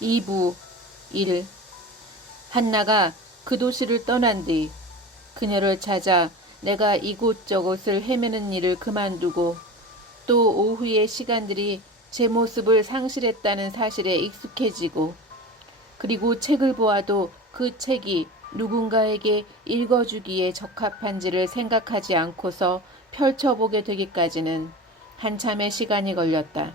2부 1. 한나가 그 도시를 떠난 뒤 그녀를 찾아 내가 이곳저곳을 헤매는 일을 그만두고 또 오후의 시간들이 제 모습을 상실했다는 사실에 익숙해지고 그리고 책을 보아도 그 책이 누군가에게 읽어주기에 적합한지를 생각하지 않고서 펼쳐보게 되기까지는 한참의 시간이 걸렸다.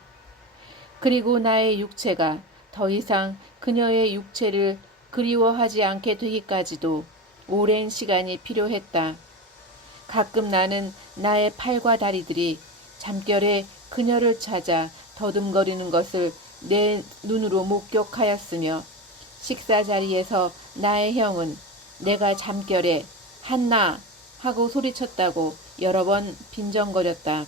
그리고 나의 육체가 더 이상 그녀의 육체를 그리워하지 않게 되기까지도 오랜 시간이 필요했다. 가끔 나는 나의 팔과 다리들이 잠결에 그녀를 찾아 더듬거리는 것을 내 눈으로 목격하였으며 식사 자리에서 나의 형은 내가 잠결에 한나 하고 소리쳤다고 여러 번 빈정거렸다.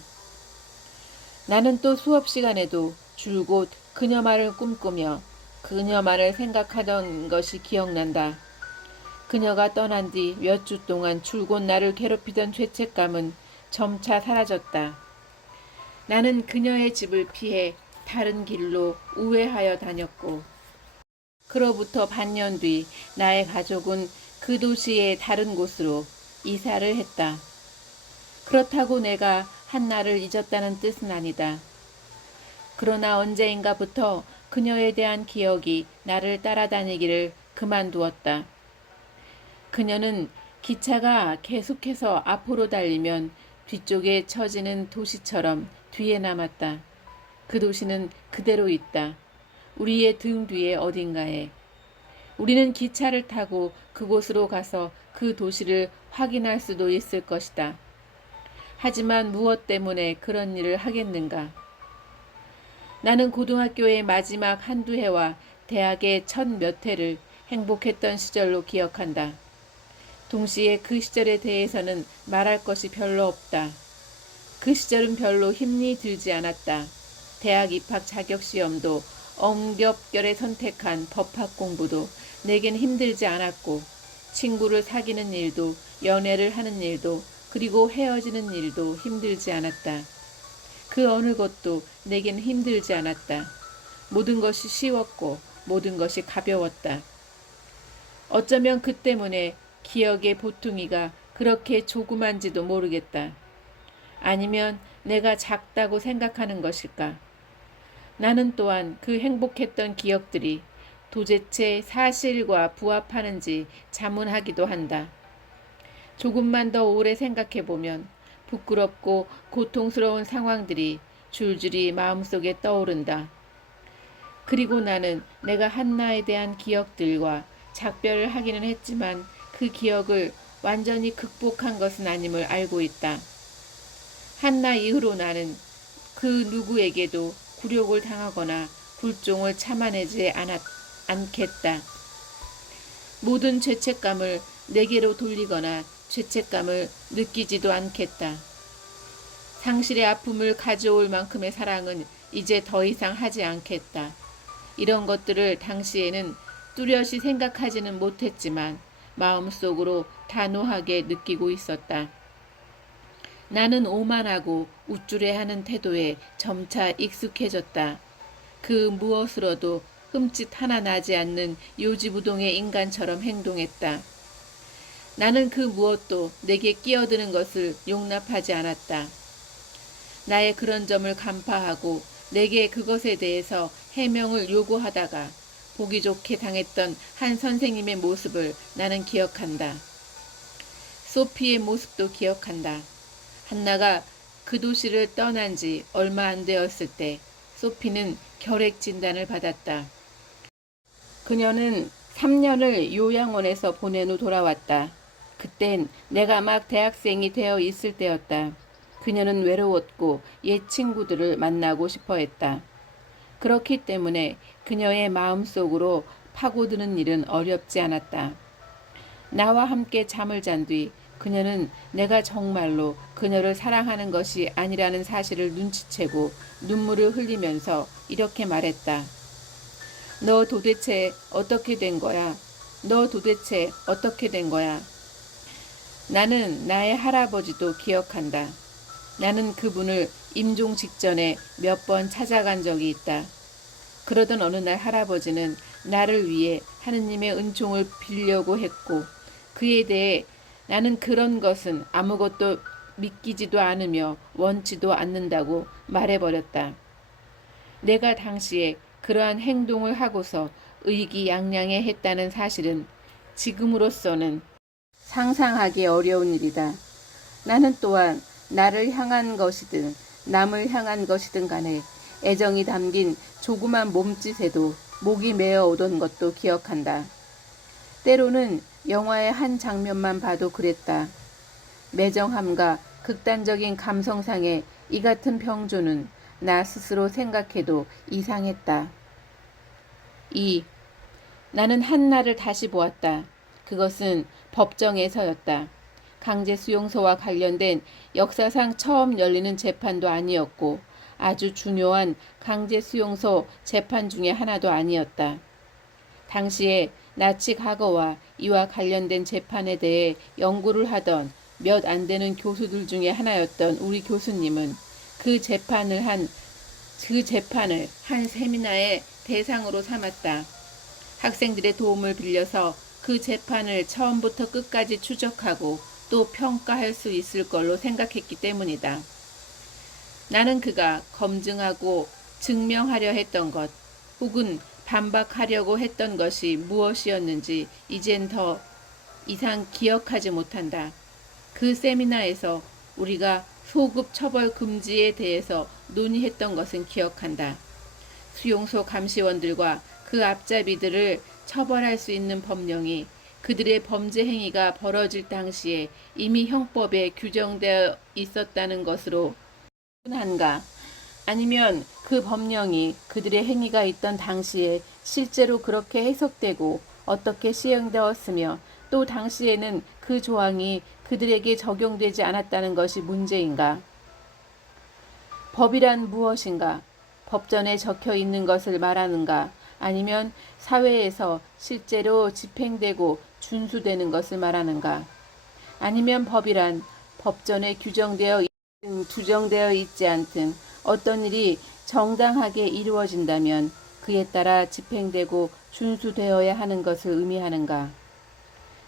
나는 또 수업 시간에도 줄곧 그녀만을 꿈꾸며 그녀만을 생각하던 것이 기억난다. 그녀가 떠난 뒤 몇 주 동안 줄곧 나를 괴롭히던 죄책감은 점차 사라졌다. 나는 그녀의 집을 피해 다른 길로 우회하여 다녔고 그로부터 반년 뒤 나의 가족은 그 도시의 다른 곳으로 이사를 했다. 그렇다고 내가 한나를 잊었다는 뜻은 아니다. 그러나 언제인가부터 그녀에 대한 기억이 나를 따라다니기를 그만두었다. 그녀는 기차가 계속해서 앞으로 달리면 뒤쪽에 처지는 도시처럼 뒤에 남았다. 그 도시는 그대로 있다. 우리의 등 뒤에 어딘가에. 우리는 기차를 타고 그곳으로 가서 그 도시를 확인할 수도 있을 것이다. 하지만 무엇 때문에 그런 일을 하겠는가? 나는 고등학교의 마지막 한두 해와 대학의 첫 몇 해를 행복했던 시절로 기억한다. 동시에 그 시절에 대해서는 말할 것이 별로 없다. 그 시절은 별로 힘이 들지 않았다. 대학 입학 자격시험도 엉겹결에 선택한 법학 공부도 내겐 힘들지 않았고 친구를 사귀는 일도 연애를 하는 일도 그리고 헤어지는 일도 힘들지 않았다. 그 어느 것도 내겐 힘들지 않았다. 모든 것이 쉬웠고 모든 것이 가벼웠다. 어쩌면 그 때문에 기억의 보퉁이가 그렇게 조그만지도 모르겠다. 아니면 내가 작다고 생각하는 것일까? 나는 또한 그 행복했던 기억들이 도대체 사실과 부합하는지 자문하기도 한다. 조금만 더 오래 생각해보면 부끄럽고 고통스러운 상황들이 줄줄이 마음속에 떠오른다. 그리고 나는 내가 한나에 대한 기억들과 작별을 하기는 했지만 그 기억을 완전히 극복한 것은 아님을 알고 있다. 한나 이후로 나는 그 누구에게도 굴욕을 당하거나 굴종을 참아내지 않겠다. 모든 죄책감을 내게로 돌리거나 죄책감을 느끼지도 않겠다. 상실의 아픔을 가져올 만큼의 사랑은 이제 더 이상 하지 않겠다. 이런 것들을 당시에는 뚜렷이 생각하지는 못했지만 마음속으로 단호하게 느끼고 있었다. 나는 오만하고 우쭐해하는 태도에 점차 익숙해졌다. 그 무엇으로도 흠짓 하나 나지 않는 요지부동의 인간처럼 행동했다. 나는 그 무엇도 내게 끼어드는 것을 용납하지 않았다. 나의 그런 점을 간파하고 내게 그것에 대해서 해명을 요구하다가 보기 좋게 당했던 한 선생님의 모습을 나는 기억한다. 소피의 모습도 기억한다. 한나가 그 도시를 떠난 지 얼마 안 되었을 때 소피는 결핵 진단을 받았다. 그녀는 3년을 요양원에서 보낸 후 돌아왔다. 그땐 내가 막 대학생이 되어 있을 때였다. 그녀는 외로웠고 옛 친구들을 만나고 싶어 했다. 그렇기 때문에 그녀의 마음속으로 파고드는 일은 어렵지 않았다. 나와 함께 잠을 잔 뒤 그녀는 내가 정말로 그녀를 사랑하는 것이 아니라는 사실을 눈치채고 눈물을 흘리면서 이렇게 말했다. 너 도대체 어떻게 된 거야? 너 도대체 어떻게 된 거야? 나는 나의 할아버지도 기억한다. 나는 그분을 임종 직전에 몇 번 찾아간 적이 있다. 그러던 어느 날 할아버지는 나를 위해 하느님의 은총을 빌려고 했고 그에 대해 나는 그런 것은 아무것도 믿기지도 않으며 원치도 않는다고 말해버렸다. 내가 당시에 그러한 행동을 하고서 의기양양해 했다는 사실은 지금으로서는 상상하기 어려운 일이다. 나는 또한 나를 향한 것이든 남을 향한 것이든 간에 애정이 담긴 조그만 몸짓에도 목이 메어 오던 것도 기억한다. 때로는 영화의 한 장면만 봐도 그랬다. 매정함과 극단적인 감성상의 이 같은 병조는 나 스스로 생각해도 이상했다. 2. 나는 한날을 다시 보았다. 그것은 법정에서였다. 강제 수용소와 관련된 역사상 처음 열리는 재판도 아니었고 아주 중요한 강제 수용소 재판 중에 하나도 아니었다. 당시에 나치 과거와 이와 관련된 재판에 대해 연구를 하던 몇 안 되는 교수들 중에 하나였던 우리 교수님은 그 재판을 한 세미나의 대상으로 삼았다. 학생들의 도움을 빌려서 그 재판을 처음부터 끝까지 추적하고 또 평가할 수 있을 걸로 생각했기 때문이다. 나는 그가 검증하고 증명하려 했던 것 혹은 반박하려고 했던 것이 무엇이었는지 이젠 더 이상 기억하지 못한다. 그 세미나에서 우리가 소급 처벌 금지에 대해서 논의했던 것은 기억한다. 수용소 감시원들과 그 앞잡이들을 처벌할 수 있는 법령이 그들의 범죄 행위가 벌어질 당시에 이미 형법에 규정되어 있었다는 것으로 한가? 아니면 그 법령이 그들의 행위가 있던 당시에 실제로 그렇게 해석되고 어떻게 시행되었으며 또 당시에는 그 조항이 그들에게 적용되지 않았다는 것이 문제인가? 법이란 무엇인가? 법전에 적혀 있는 것을 말하는가? 아니면 사회에서 실제로 집행되고 준수되는 것을 말하는가? 아니면 법이란 법전에 규정되어 있지 않든 어떤 일이 정당하게 이루어진다면 그에 따라 집행되고 준수되어야 하는 것을 의미하는가?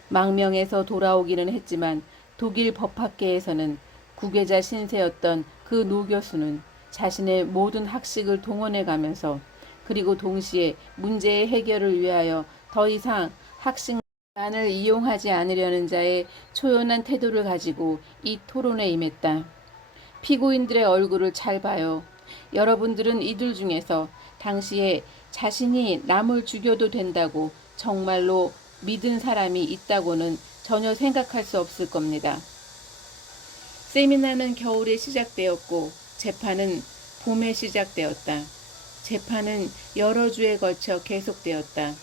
망명에서 돌아오기는 했지만 독일 법학계에서는 구계자 신세였던 그 노 교수는 자신의 모든 학식을 동원해 가면서 그리고 동시에 문제의 해결을 위하여 더 이상 학식만을 이용하지 않으려는 자의 초연한 태도를 가지고 이 토론에 임했다. 피고인들의 얼굴을 잘 봐요. 여러분들은 이들 중에서 당시에 자신이 남을 죽여도 된다고 정말로 믿은 사람이 있다고는 전혀 생각할 수 없을 겁니다. 세미나는 겨울에 시작되었고 재판은 봄에 시작되었다. 재판은 여러 주에 걸쳐 계속되었다.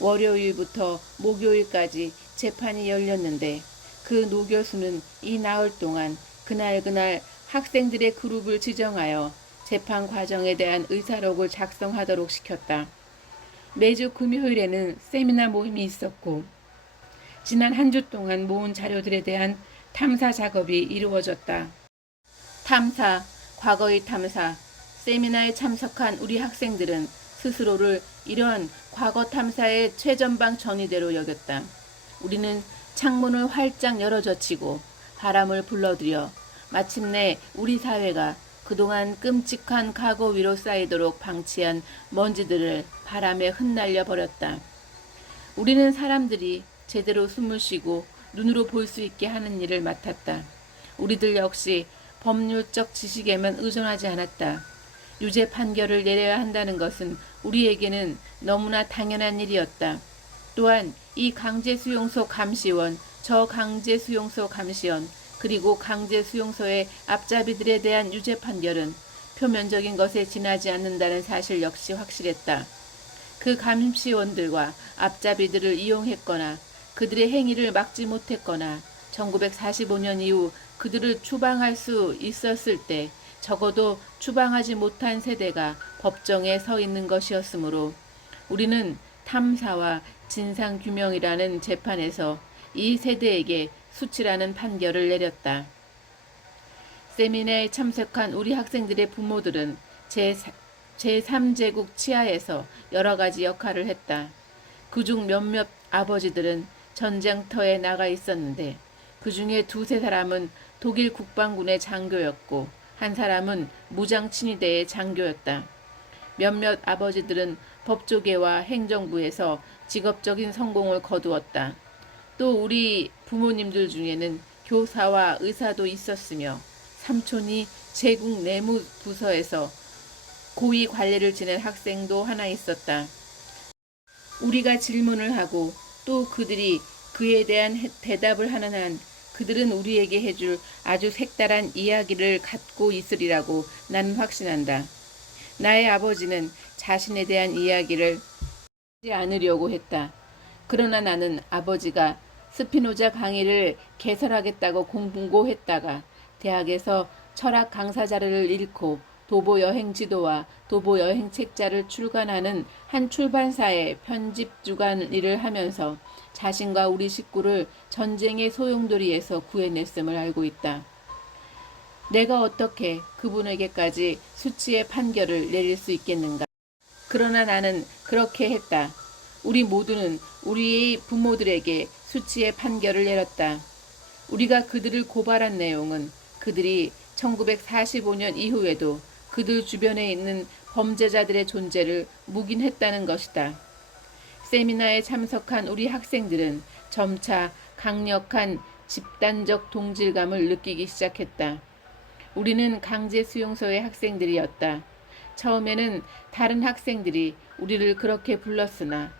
월요일부터 목요일까지 재판이 열렸는데 그 노 교수는 이 나흘 동안 그날 학생들의 그룹을 지정하여 재판 과정에 대한 의사록을 작성하도록 시켰다. 매주 금요일에는 세미나 모임이 있었고 지난 한 주 동안 모은 자료들에 대한 탐사 작업이 이루어졌다. 탐사, 과거의 탐사, 세미나에 참석한 우리 학생들은 스스로를 이러한 과거 탐사의 최전방 전위대로 여겼다. 우리는 창문을 활짝 열어젖히고 바람을 불러들여 마침내 우리 사회가 그동안 끔찍한 과거 위로 쌓이도록 방치한 먼지들을 바람에 흩날려 버렸다. 우리는 사람들이 제대로 숨을 쉬고 눈으로 볼 수 있게 하는 일을 맡았다. 우리들 역시 법률적 지식에만 의존하지 않았다. 유죄 판결을 내려야 한다는 것은 우리에게는 너무나 당연한 일이었다. 또한 이 강제수용소 감시원, 저 강제수용소 감시원, 그리고 강제수용소의 앞잡이들에 대한 유죄 판결은 표면적인 것에 지나지 않는다는 사실 역시 확실했다. 그 감시원들과 앞잡이들을 이용했거나 그들의 행위를 막지 못했거나 1945년 이후 그들을 추방할 수 있었을 때 적어도 추방하지 못한 세대가 법정에 서 있는 것이었으므로 우리는 탐사와 진상규명이라는 재판에서 이 세대에게 수치라는 판결을 내렸다. 세미나에 참석한 우리 학생들의 부모들은 제 제3제국 치하에서 여러 가지 역할을 했다. 그중 몇몇 아버지들은 전쟁터에 나가 있었는데 그 중에 두세 사람은 독일 국방군의 장교였고 한 사람은 무장친위대의 장교였다. 몇몇 아버지들은 법조계와 행정부에서 직업적인 성공을 거두었다. 또 우리 부모님들 중에는 교사와 의사도 있었으며 삼촌이 제국 내무부서에서 고위 관리를 지낸 학생도 하나 있었다. 우리가 질문을 하고 또 그들이 그에 대한 대답을 하는 한 그들은 우리에게 해줄 아주 색다른 이야기를 갖고 있으리라고 나는 확신한다. 나의 아버지는 자신에 대한 이야기를 하지 않으려고 했다. 그러나 나는 아버지가 스피노자 강의를 개설하겠다고 공고했다가 대학에서 철학 강사 자료를 잃고 도보 여행 지도와 도보 여행 책자를 출간하는 한 출판사의 편집 주간 일을 하면서 자신과 우리 식구를 전쟁의 소용돌이에서 구해냈음을 알고 있다. 내가 어떻게 그분에게까지 수치의 판결을 내릴 수 있겠는가? 그러나 나는 그렇게 했다. 우리 모두는 우리의 부모들에게 수치의 판결을 내렸다. 우리가 그들을 고발한 내용은 그들이 1945년 이후에도 그들 주변에 있는 범죄자들의 존재를 묵인했다는 것이다. 세미나에 참석한 우리 학생들은 점차 강력한 집단적 동질감을 느끼기 시작했다. 우리는 강제 수용소의 학생들이었다. 처음에는 다른 학생들이 우리를 그렇게 불렀으나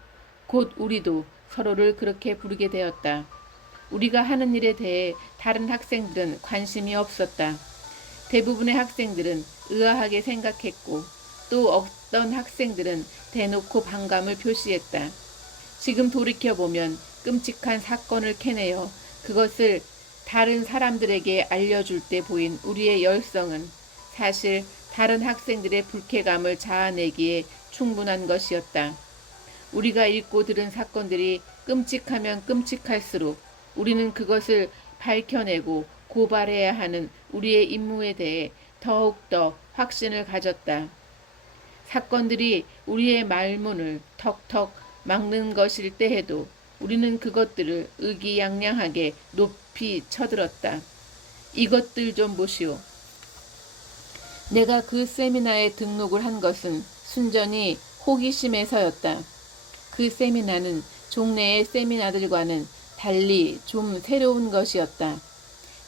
곧 우리도 서로를 그렇게 부르게 되었다. 우리가 하는 일에 대해 다른 학생들은 관심이 없었다. 대부분의 학생들은 의아하게 생각했고 또 어떤 학생들은 대놓고 반감을 표시했다. 지금 돌이켜보면 끔찍한 사건을 캐내어 그것을 다른 사람들에게 알려줄 때 보인 우리의 열성은 사실 다른 학생들의 불쾌감을 자아내기에 충분한 것이었다. 우리가 읽고 들은 사건들이 끔찍하면 끔찍할수록 우리는 그것을 밝혀내고 고발해야 하는 우리의 임무에 대해 더욱더 확신을 가졌다. 사건들이 우리의 말문을 턱턱 막는 것일 때에도 우리는 그것들을 의기양양하게 높이 쳐들었다. 이것들 좀 보시오. 내가 그 세미나에 등록을 한 것은 순전히 호기심에서였다. 그 세미나는 종래의 세미나들과는 달리 좀 새로운 것이었다.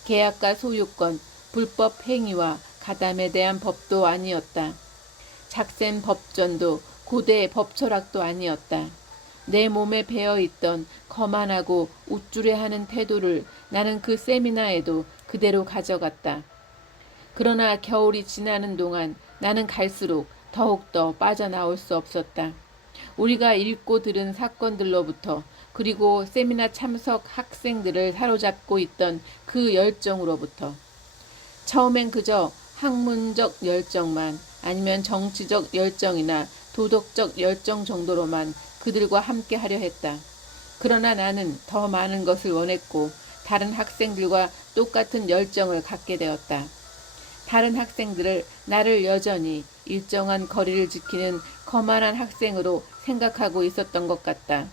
계약과 소유권, 불법 행위와 가담에 대한 법도 아니었다. 작센 법전도 고대 법철학도 아니었다. 내 몸에 배어있던 거만하고 우쭐해하는 태도를 나는 그 세미나에도 그대로 가져갔다. 그러나 겨울이 지나는 동안 나는 갈수록 더욱더 빠져나올 수 없었다. 우리가 읽고 들은 사건들로부터 그리고 세미나 참석 학생들을 사로잡고 있던 그 열정으로부터 처음엔 그저 학문적 열정만 아니면 정치적 열정이나 도덕적 열정 정도로만 그들과 함께 하려 했다. 그러나 나는 더 많은 것을 원했고 다른 학생들과 똑같은 열정을 갖게 되었다. 다른 학생들을 나를 여전히 일정한 거리를 지키는 거만한 학생으로 생각하고 있었던 것 같다.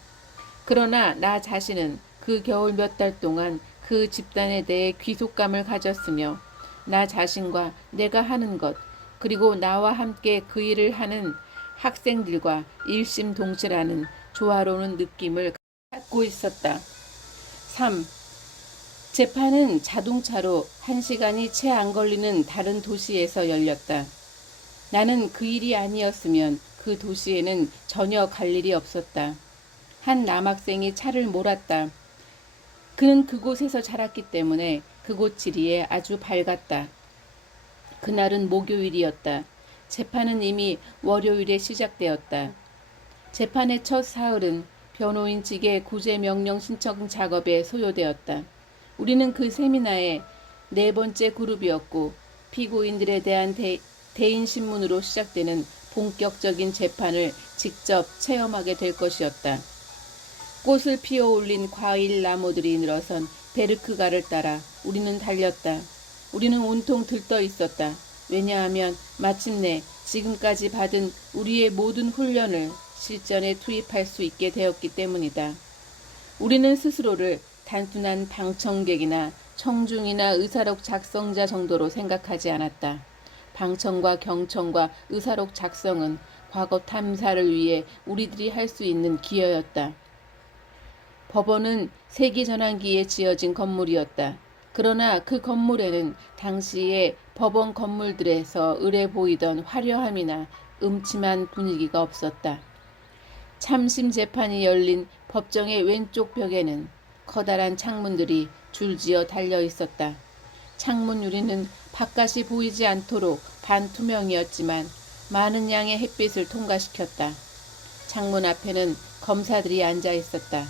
그러나 나 자신은 그 겨울 몇 달 동안 그 집단에 대해 귀속감을 가졌으며 나 자신과 내가 하는 것 그리고 나와 함께 그 일을 하는 학생들과 일심동체라는 조화로운 느낌을 갖고 있었다. 3. 재판은 자동차로 1시간이 채 안 걸리는 다른 도시에서 열렸다. 나는 그 일이 아니었으면 그 도시에는 전혀 갈 일이 없었다. 한 남학생이 차를 몰았다. 그는 그곳에서 자랐기 때문에 그곳 지리에 아주 밝았다. 그날은 목요일이었다. 재판은 이미 월요일에 시작되었다. 재판의 첫 사흘은 변호인 측의 구제 명령 신청 작업에 소요되었다. 우리는 그 세미나의 4번째 그룹이었고 피고인들에 대한 대인 신문으로 시작되는 본격적인 재판을 직접 체험하게 될 것이었다. 꽃을 피워 올린 과일 나무들이 늘어선 베르크가를 따라 우리는 달렸다. 우리는 온통 들떠 있었다. 왜냐하면 마침내 지금까지 받은 우리의 모든 훈련을 실전에 투입할 수 있게 되었기 때문이다. 우리는 스스로를 단순한 방청객이나 청중이나 의사록 작성자 정도로 생각하지 않았다. 방청과 경청과 의사록 작성은 과거 탐사를 위해 우리들이 할 수 있는 기여였다. 법원은 세기 전환기에 지어진 건물이었다. 그러나 그 건물에는 당시의 법원 건물들에서 을에 보이던 화려함이나 음침한 분위기가 없었다. 참심 재판이 열린 법정의 왼쪽 벽에는 커다란 창문들이 줄지어 달려 있었다. 창문 유리는 바깥이 보이지 않도록 반투명이었지만 많은 양의 햇빛을 통과시켰다. 창문 앞에는 검사들이 앉아 있었다.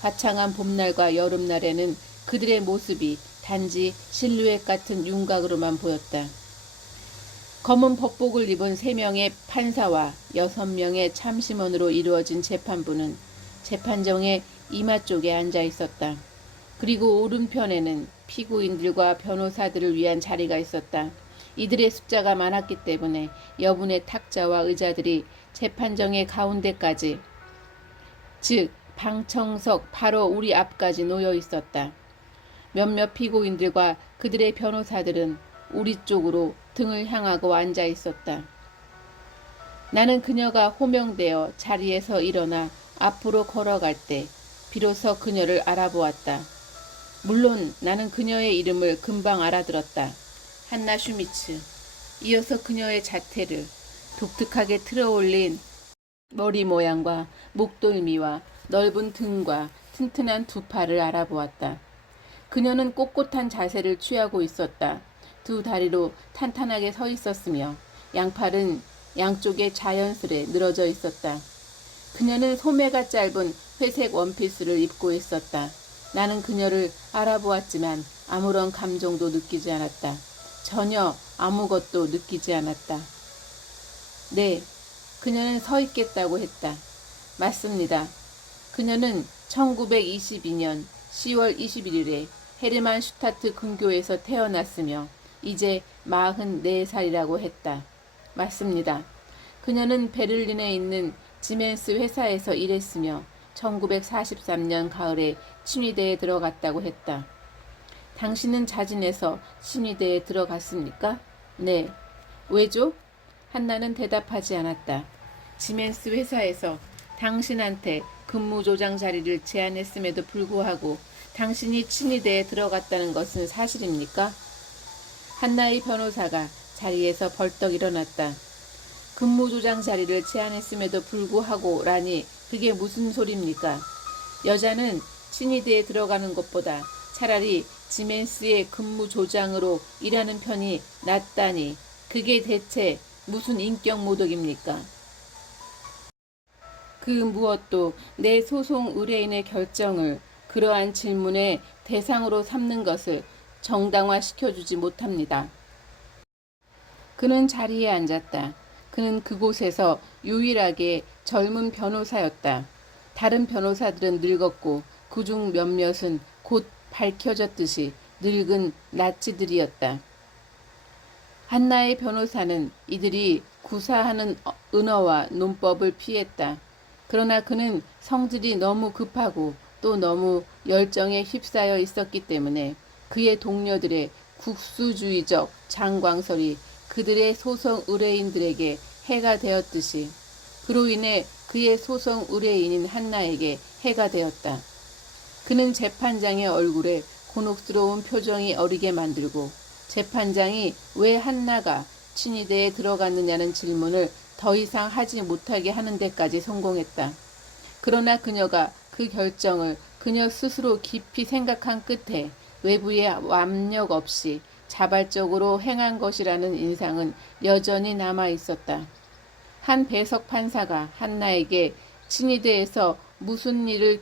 화창한 봄날과 여름날에는 그들의 모습이 단지 실루엣 같은 윤곽으로만 보였다. 검은 법복을 입은 3명의 판사와 6명의 참심원으로 이루어진 재판부는 재판정의 이마 쪽에 앉아 있었다. 그리고 오른편에는 피고인들과 변호사들을 위한 자리가 있었다. 이들의 숫자가 많았기 때문에 여분의 탁자와 의자들이 재판정의 가운데까지, 즉 방청석 바로 우리 앞까지 놓여 있었다. 몇몇 피고인들과 그들의 변호사들은 우리 쪽으로 등을 향하고 앉아 있었다. 나는 그녀가 호명되어 자리에서 일어나 앞으로 걸어갈 때 비로소 그녀를 알아보았다. 물론 나는 그녀의 이름을 금방 알아들었다. 한나 슈미츠. 이어서 그녀의 자태를, 독특하게 틀어올린 머리 모양과 목돌미와 넓은 등과 튼튼한 두 팔을 알아보았다. 그녀는 꼿꼿한 자세를 취하고 있었다. 두 다리로 탄탄하게 서 있었으며 양팔은 양쪽에 자연스레 늘어져 있었다. 그녀는 소매가 짧은 회색 원피스를 입고 있었다. 나는 그녀를 알아보았지만 아무런 감정도 느끼지 않았다. 전혀 아무것도 느끼지 않았다. 네, 그녀는 서 있겠다고 했다. 맞습니다. 그녀는 1922년 10월 21일에 헤르만 슈타트 근교에서 태어났으며 이제 44살이라고 했다. 맞습니다. 그녀는 베를린에 있는 지멘스 회사에서 일했으며 1943년 가을에 친위대에 들어갔다고 했다. 당신은 자진해서 친위대에 들어갔습니까? 네. 왜죠? 한나는 대답하지 않았다. 지멘스 회사에서 당신한테 근무 조장 자리를 제안했음에도 불구하고 당신이 친위대에 들어갔다는 것은 사실입니까? 한나의 변호사가 자리에서 벌떡 일어났다. 근무 조장 자리를 제안했음에도 불구하고 라니 그게 무슨 소리입니까? 여자는 친위대에 들어가는 것보다 차라리 지멘스의 근무 조장으로 일하는 편이 낫다니 그게 대체 무슨 인격 모독입니까? 그 무엇도 내 소송 의뢰인의 결정을 그러한 질문의 대상으로 삼는 것을 정당화시켜주지 못합니다. 그는 자리에 앉았다. 그는 그곳에서 유일하게 젊은 변호사였다. 다른 변호사들은 늙었고 그중 몇몇은 곧 밝혀졌듯이 늙은 나치들이었다. 한나의 변호사는 이들이 구사하는 은어와 논법을 피했다. 그러나 그는 성질이 너무 급하고 또 너무 열정에 휩싸여 있었기 때문에 그의 동료들의 국수주의적 장광설이 그들의 소송 의뢰인들에게 해가 되었듯이 그로 인해 그의 소송 의뢰인인 한나에게 해가 되었다. 그는 재판장의 얼굴에 곤혹스러운 표정이 어리게 만들고 재판장이 왜 한나가 친위대에 들어갔느냐는 질문을 더 이상 하지 못하게 하는 데까지 성공했다. 그러나 그녀가 그 결정을 그녀 스스로 깊이 생각한 끝에 외부의 압력 없이 자발적으로 행한 것이라는 인상은 여전히 남아 있었다. 한 배석 판사가 한나에게 친위대에서 무슨 일을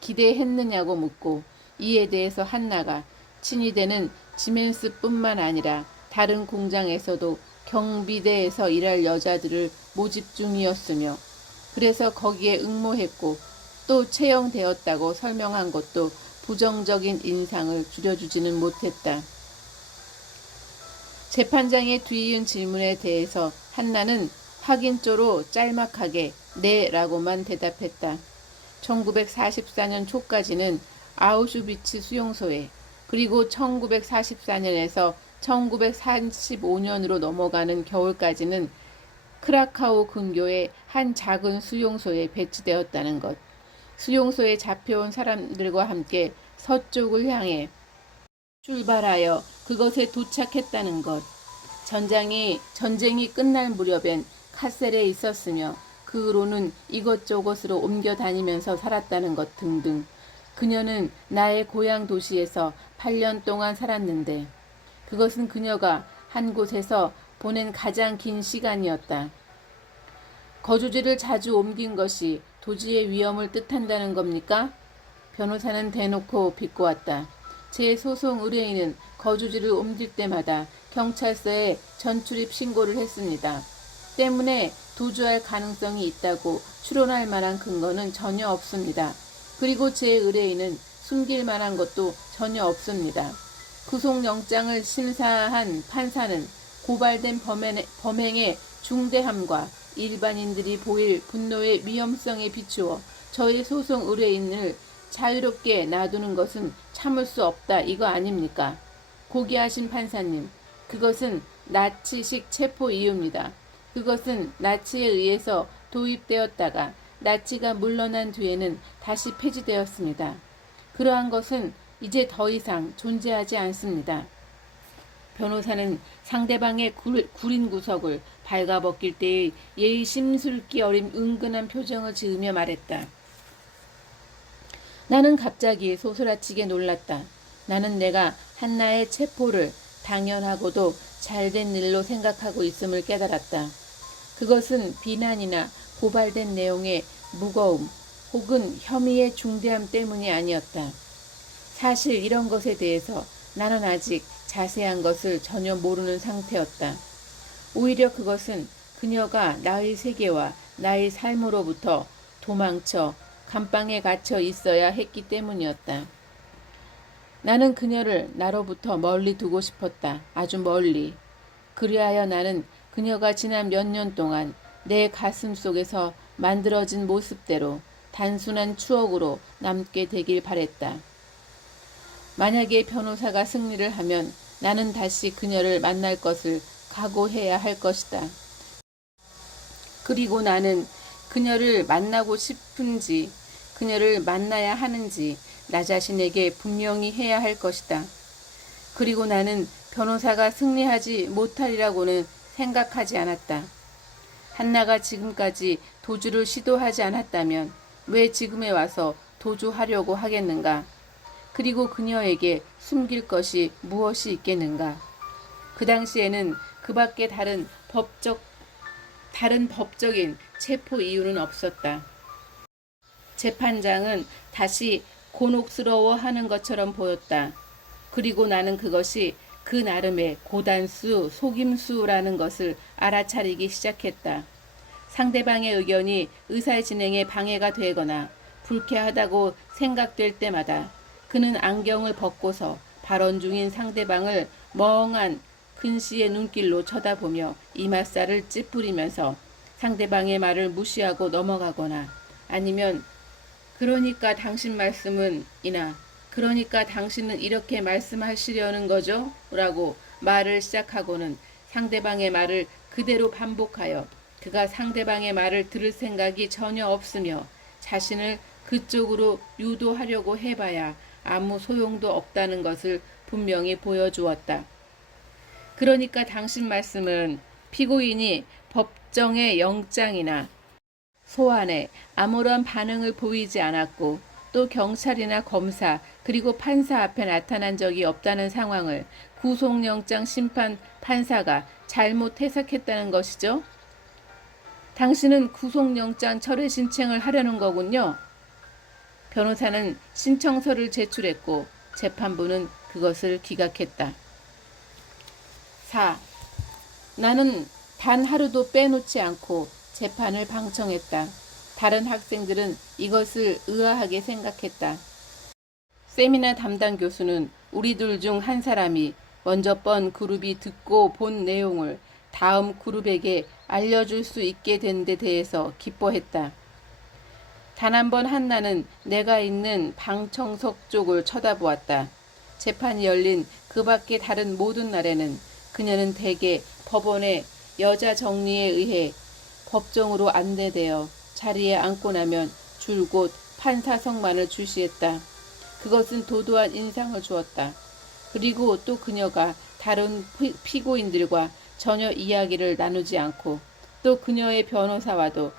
기대했느냐고 묻고 이에 대해서 한나가 친위대는 지멘스뿐만 아니라 다른 공장에서도 경비대에서 일할 여자들을 모집 중이었으며 그래서 거기에 응모했고 또 채용되었다고 설명한 것도 부정적인 인상을 줄여주지는 못했다. 재판장의 뒤이은 질문에 대해서 한나는 확인조로 짤막하게 네라고만 대답했다. 1944년 초까지는 아우슈비츠 수용소에, 그리고 1944년에서 1945년으로 넘어가는 겨울까지는 크라카우 근교의 한 작은 수용소에 배치되었다는 것. 수용소에 잡혀온 사람들과 함께 서쪽을 향해 출발하여 그것에 도착했다는 것. 전쟁이 끝날 무렵엔 카셀에 있었으며 그 후로는 이것저것으로 옮겨 다니면서 살았다는 것 등등. 그녀는 나의 고향 도시에서 8년 동안 살았는데 그것은 그녀가 한 곳에서 보낸 가장 긴 시간이었다. 거주지를 자주 옮긴 것이 도주의 위험을 뜻한다는 겁니까? 변호사는 대놓고 비꼬았다. 제 소송 의뢰인은 거주지를 옮길 때마다 경찰서에 전출입 신고를 했습니다. 때문에 도주할 가능성이 있다고 추론할 만한 근거는 전혀 없습니다. 그리고 제 의뢰인은 숨길 만한 것도 전혀 없습니다. 구속영장을 심사한 판사는 고발된 범행의 중대함과 일반인들이 보일 분노의 위험성에 비추어 저의 소송 의뢰인을 자유롭게 놔두는 것은 참을 수 없다, 이거 아닙니까? 고귀하신 판사님, 그것은 나치식 체포 이유입니다. 그것은 나치에 의해서 도입되었다가 나치가 물러난 뒤에는 다시 폐지되었습니다. 그러한 것은 이제 더 이상 존재하지 않습니다. 변호사는 상대방의 구린 구석을 발가벗길 때의 예의 심술기 어린 은근한 표정을 지으며 말했다. 나는 갑자기 소스라치게 놀랐다. 나는 내가 한나의 체포를 당연하고도 잘된 일로 생각하고 있음을 깨달았다. 그것은 비난이나 고발된 내용의 무거움 혹은 혐의의 중대함 때문이 아니었다. 사실 이런 것에 대해서 나는 아직 자세한 것을 전혀 모르는 상태였다. 오히려 그것은 그녀가 나의 세계와 나의 삶으로부터 도망쳐 감방에 갇혀 있어야 했기 때문이었다. 나는 그녀를 나로부터 멀리 두고 싶었다. 아주 멀리. 그리하여 나는 그녀가 지난 몇 년 동안 내 가슴 속에서 만들어진 모습대로 단순한 추억으로 남게 되길 바랬다. 만약에 변호사가 승리를 하면 나는 다시 그녀를 만날 것을 각오해야 할 것이다. 그리고 나는 그녀를 만나고 싶은지 그녀를 만나야 하는지 나 자신에게 분명히 해야 할 것이다. 그리고 나는 변호사가 승리하지 못하리라고는 생각하지 않았다. 한나가 지금까지 도주를 시도하지 않았다면 왜 지금에 와서 도주하려고 하겠는가? 그리고 그녀에게 숨길 것이 무엇이 있겠는가? 그 당시에는 그 밖에 다른 법적인 체포 이유는 없었다. 재판장은 다시 곤혹스러워하는 것처럼 보였다. 그리고 나는 그것이 그 나름의 고단수, 속임수라는 것을 알아차리기 시작했다. 상대방의 의견이 의사 진행에 방해가 되거나 불쾌하다고 생각될 때마다 그는 안경을 벗고서 발언 중인 상대방을 멍한 근시의 눈길로 쳐다보며 이맛살을 찌푸리면서 상대방의 말을 무시하고 넘어가거나 아니면 그러니까 당신 말씀은 이나 그러니까 당신은 이렇게 말씀하시려는 거죠? 라고 말을 시작하고는 상대방의 말을 그대로 반복하여 그가 상대방의 말을 들을 생각이 전혀 없으며 자신을 그쪽으로 유도하려고 해봐야 아무 소용도 없다는 것을 분명히 보여주었다. 그러니까 당신 말씀은 피고인이 법정의 영장이나 소환에 아무런 반응을 보이지 않았고 또 경찰이나 검사 그리고 판사 앞에 나타난 적이 없다는 상황을 구속영장 심판 판사가 잘못 해석했다는 것이죠. 당신은 구속영장 철회 신청을 하려는 거군요. 변호사는 신청서를 제출했고 재판부는 그것을 기각했다. 4. 나는 단 하루도 빼놓지 않고 재판을 방청했다. 다른 학생들은 이것을 의아하게 생각했다. 세미나 담당 교수는 우리들 중 한 사람이 먼저 번 그룹이 듣고 본 내용을 다음 그룹에게 알려줄 수 있게 된 데 대해서 기뻐했다. 단 한 번 한나는 내가 있는 방청석 쪽을 쳐다보았다. 재판이 열린 그 밖의 다른 모든 날에는 그녀는 대개 법원의 여자 정리에 의해 법정으로 안내되어 자리에 앉고 나면 줄곧 판사석만을 주시했다. 그것은 도도한 인상을 주었다. 그리고 또 그녀가 다른 피고인들과 전혀 이야기를 나누지 않고 또 그녀의 변호사와도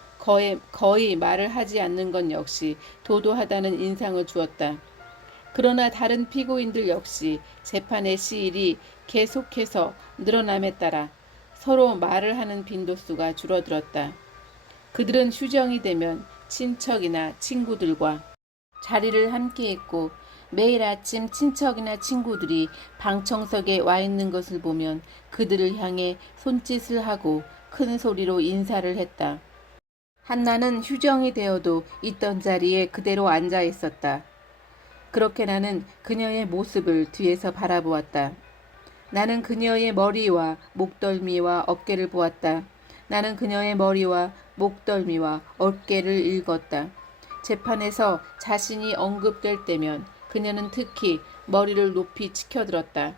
거의 말을 하지 않는 것 역시 도도하다는 인상을 주었다. 그러나 다른 피고인들 역시 재판의 시일이 계속해서 늘어남에 따라 서로 말을 하는 빈도수가 줄어들었다. 그들은 휴정이 되면 친척이나 친구들과 자리를 함께 했고 매일 아침 친척이나 친구들이 방청석에 와 있는 것을 보면 그들을 향해 손짓을 하고 큰 소리로 인사를 했다. 한나는 휴정이 되어도 있던 자리에 그대로 앉아 있었다. 그렇게 나는 그녀의 모습을 뒤에서 바라보았다. 나는 그녀의 머리와 목덜미와 어깨를 보았다. 나는 그녀의 머리와 목덜미와 어깨를 읽었다. 재판에서 자신이 언급될 때면 그녀는 특히 머리를 높이 치켜들었다.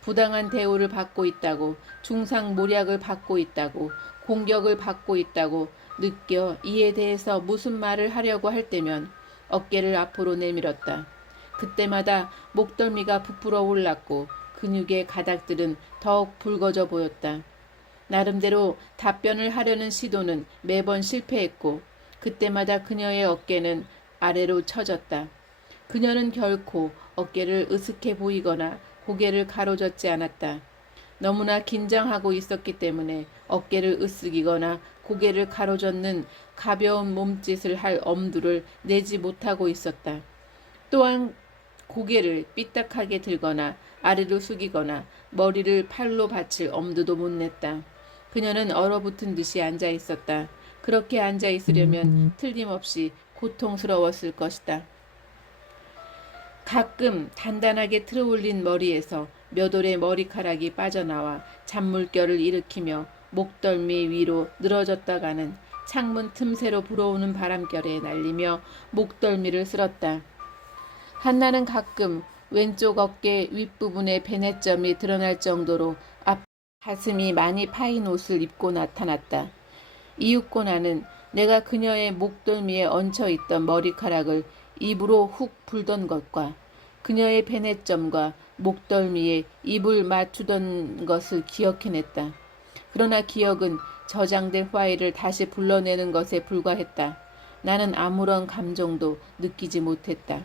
부당한 대우를 받고 있다고, 중상모략을 받고 있다고, 공격을 받고 있다고 느껴 이에 대해서 무슨 말을 하려고 할 때면 어깨를 앞으로 내밀었다. 그때마다 목덜미가 부풀어 올랐고 근육의 가닥들은 더욱 붉어져 보였다. 나름대로 답변을 하려는 시도는 매번 실패했고 그때마다 그녀의 어깨는 아래로 처졌다. 그녀는 결코 어깨를 으쓱해 보이거나 고개를 가로젓지 않았다. 너무나 긴장하고 있었기 때문에 어깨를 으쓱이거나 고개를 가로젓는 가벼운 몸짓을 할 엄두를 내지 못하고 있었다. 또한 고개를 삐딱하게 들거나 아래로 숙이거나 머리를 팔로 받칠 엄두도 못 냈다. 그녀는 얼어붙은 듯이 앉아 있었다. 그렇게 앉아 있으려면 틀림없이 고통스러웠을 것이다. 가끔 단단하게 틀어올린 머리에서 몇 올의 머리카락이 빠져나와 잔물결을 일으키며 목덜미 위로 늘어졌다가는 창문 틈새로 불어오는 바람결에 날리며 목덜미를 쓸었다. 한나는 가끔 왼쪽 어깨 윗부분에 베네점이 드러날 정도로 가슴이 많이 파인 옷을 입고 나타났다. 이윽고 나는 내가 그녀의 목덜미에 얹혀있던 머리카락을 입으로 훅 불던 것과 그녀의 베네점과 목덜미에 입을 맞추던 것을 기억해냈다. 그러나 기억은 저장된 파일을 다시 불러내는 것에 불과했다. 나는 아무런 감정도 느끼지 못했다.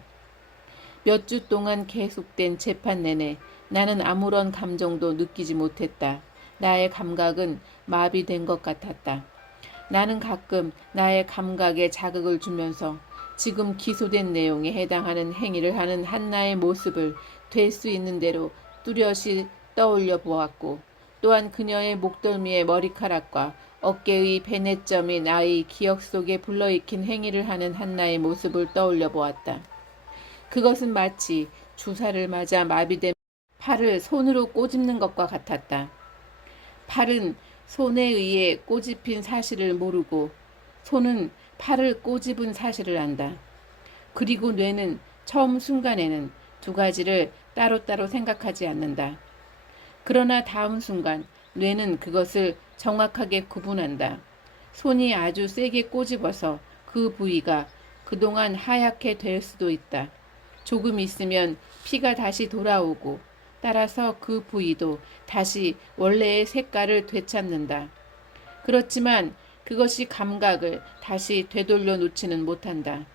몇 주 동안 계속된 재판 내내 나는 아무런 감정도 느끼지 못했다. 나의 감각은 마비된 것 같았다. 나는 가끔 나의 감각에 자극을 주면서 지금 기소된 내용에 해당하는 행위를 하는 한나의 모습을 될 수 있는 대로 뚜렷이 떠올려 보았고 또한 그녀의 목덜미의 머리카락과 어깨의 베네점이 나의 기억 속에 불러익힌 행위를 하는 한나의 모습을 떠올려 보았다. 그것은 마치 주사를 맞아 마비된 팔을 손으로 꼬집는 것과 같았다. 팔은 손에 의해 꼬집힌 사실을 모르고 손은 팔을 꼬집은 사실을 안다. 그리고 뇌는 처음 순간에는 두 가지를 따로따로 생각하지 않는다. 그러나 다음 순간 뇌는 그것을 정확하게 구분한다. 손이 아주 세게 꼬집어서 그 부위가 그동안 하얗게 될 수도 있다. 조금 있으면 피가 다시 돌아오고 따라서 그 부위도 다시 원래의 색깔을 되찾는다. 그렇지만 그것이 감각을 다시 되돌려 놓지는 못한다.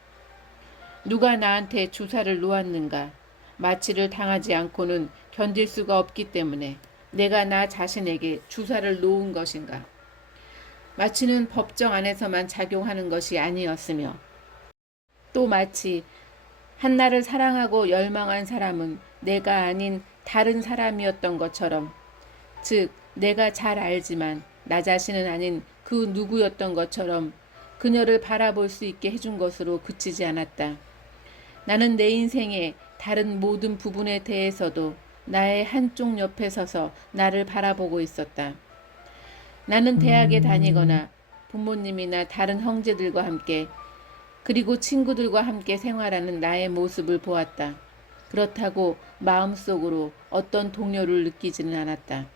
누가 나한테 주사를 놓았는가? 마취를 당하지 않고는 견딜 수가 없기 때문에 내가 나 자신에게 주사를 놓은 것인가? 마취는 법정 안에서만 작용하는 것이 아니었으며 또 마치 한나를 사랑하고 열망한 사람은 내가 아닌 다른 사람이었던 것처럼, 즉 내가 잘 알지만 나 자신은 아닌 그 누구였던 것처럼 그녀를 바라볼 수 있게 해준 것으로 그치지 않았다. 나는 내 인생의 다른 모든 부분에 대해서도 나의 한쪽 옆에 서서 나를 바라보고 있었다. 나는 대학에 다니거나 부모님이나 다른 형제들과 함께 그리고 친구들과 함께 생활하는 나의 모습을 보았다. 그렇다고 마음속으로 어떤 동요를 느끼지는 않았다.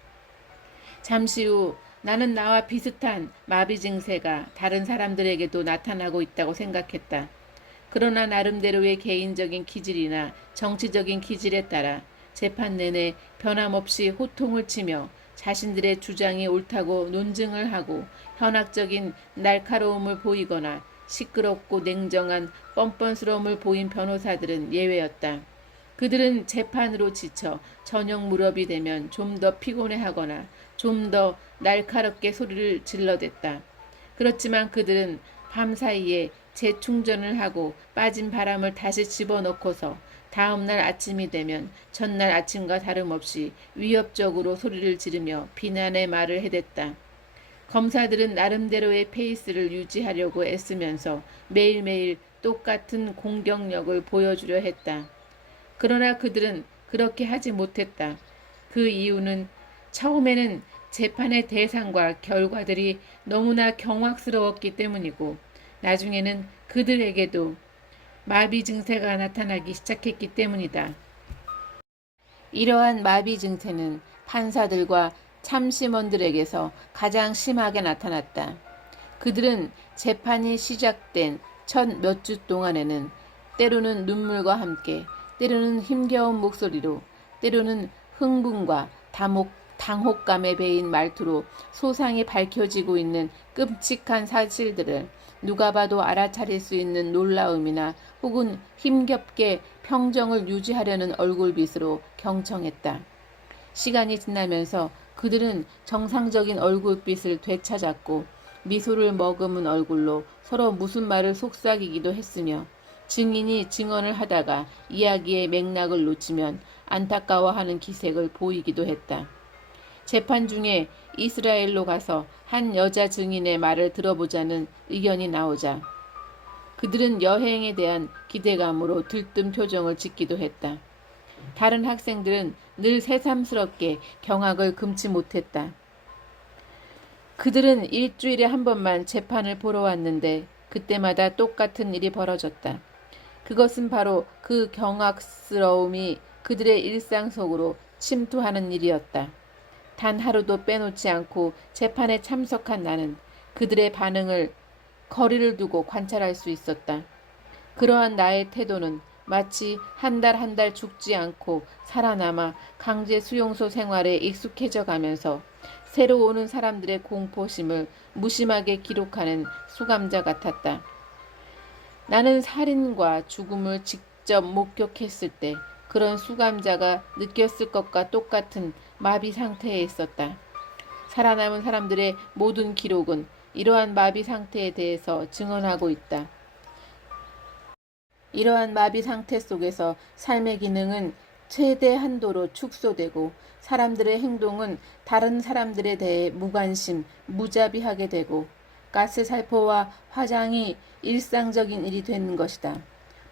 잠시 후 나는 나와 비슷한 마비 증세가 다른 사람들에게도 나타나고 있다고 생각했다. 그러나 나름대로의 개인적인 기질이나 정치적인 기질에 따라 재판 내내 변함없이 호통을 치며 자신들의 주장이 옳다고 논증을 하고 현학적인 날카로움을 보이거나 시끄럽고 냉정한 뻔뻔스러움을 보인 변호사들은 예외였다. 그들은 재판으로 지쳐 저녁 무렵이 되면 좀 더 피곤해하거나 좀 더 날카롭게 소리를 질러댔다. 그렇지만 그들은 밤사이에 재충전을 하고 빠진 바람을 다시 집어넣고서 다음날 아침이 되면 전날 아침과 다름없이 위협적으로 소리를 지르며 비난의 말을 해댔다. 검사들은 나름대로의 페이스를 유지하려고 애쓰면서 매일매일 똑같은 공격력을 보여주려 했다. 그러나 그들은 그렇게 하지 못했다. 그 이유는 처음에는 재판의 대상과 결과들이 너무나 경악스러웠기 때문이고 나중에는 그들에게도 마비 증세가 나타나기 시작했기 때문이다. 이러한 마비 증세는 판사들과 참심원들에게서 가장 심하게 나타났다. 그들은 재판이 시작된 첫 몇 주 동안에는 때로는 눈물과 함께, 때로는 힘겨운 목소리로, 때로는 흥분과 당혹감에 배인 말투로 소상히 밝혀지고 있는 끔찍한 사실들을 누가 봐도 알아차릴 수 있는 놀라움이나 혹은 힘겹게 평정을 유지하려는 얼굴빛으로 경청했다. 시간이 지나면서 그들은 정상적인 얼굴빛을 되찾았고 미소를 머금은 얼굴로 서로 무슨 말을 속삭이기도 했으며 증인이 증언을 하다가 이야기의 맥락을 놓치면 안타까워하는 기색을 보이기도 했다. 재판 중에 이스라엘로 가서 한 여자 증인의 말을 들어보자는 의견이 나오자 그들은 여행에 대한 기대감으로 들뜬 표정을 짓기도 했다. 다른 학생들은 늘 새삼스럽게 경악을 금치 못했다. 그들은 일주일에 한 번만 재판을 보러 왔는데 그때마다 똑같은 일이 벌어졌다. 그것은 바로 그 경악스러움이 그들의 일상 속으로 침투하는 일이었다. 단 하루도 빼놓지 않고 재판에 참석한 나는 그들의 반응을 거리를 두고 관찰할 수 있었다. 그러한 나의 태도는 마치 한 달 한 달 죽지 않고 살아남아 강제 수용소 생활에 익숙해져 가면서 새로 오는 사람들의 공포심을 무심하게 기록하는 수감자 같았다. 나는 살인과 죽음을 직접 목격했을 때 그런 수감자가 느꼈을 것과 똑같은 마비 상태에 있었다. 살아남은 사람들의 모든 기록은 이러한 마비 상태에 대해서 증언하고 있다. 이러한 마비 상태 속에서 삶의 기능은 최대 한도로 축소되고 사람들의 행동은 다른 사람들에 대해 무관심, 무자비하게 되고 가스 살포와 화장이 일상적인 일이 되는 것이다.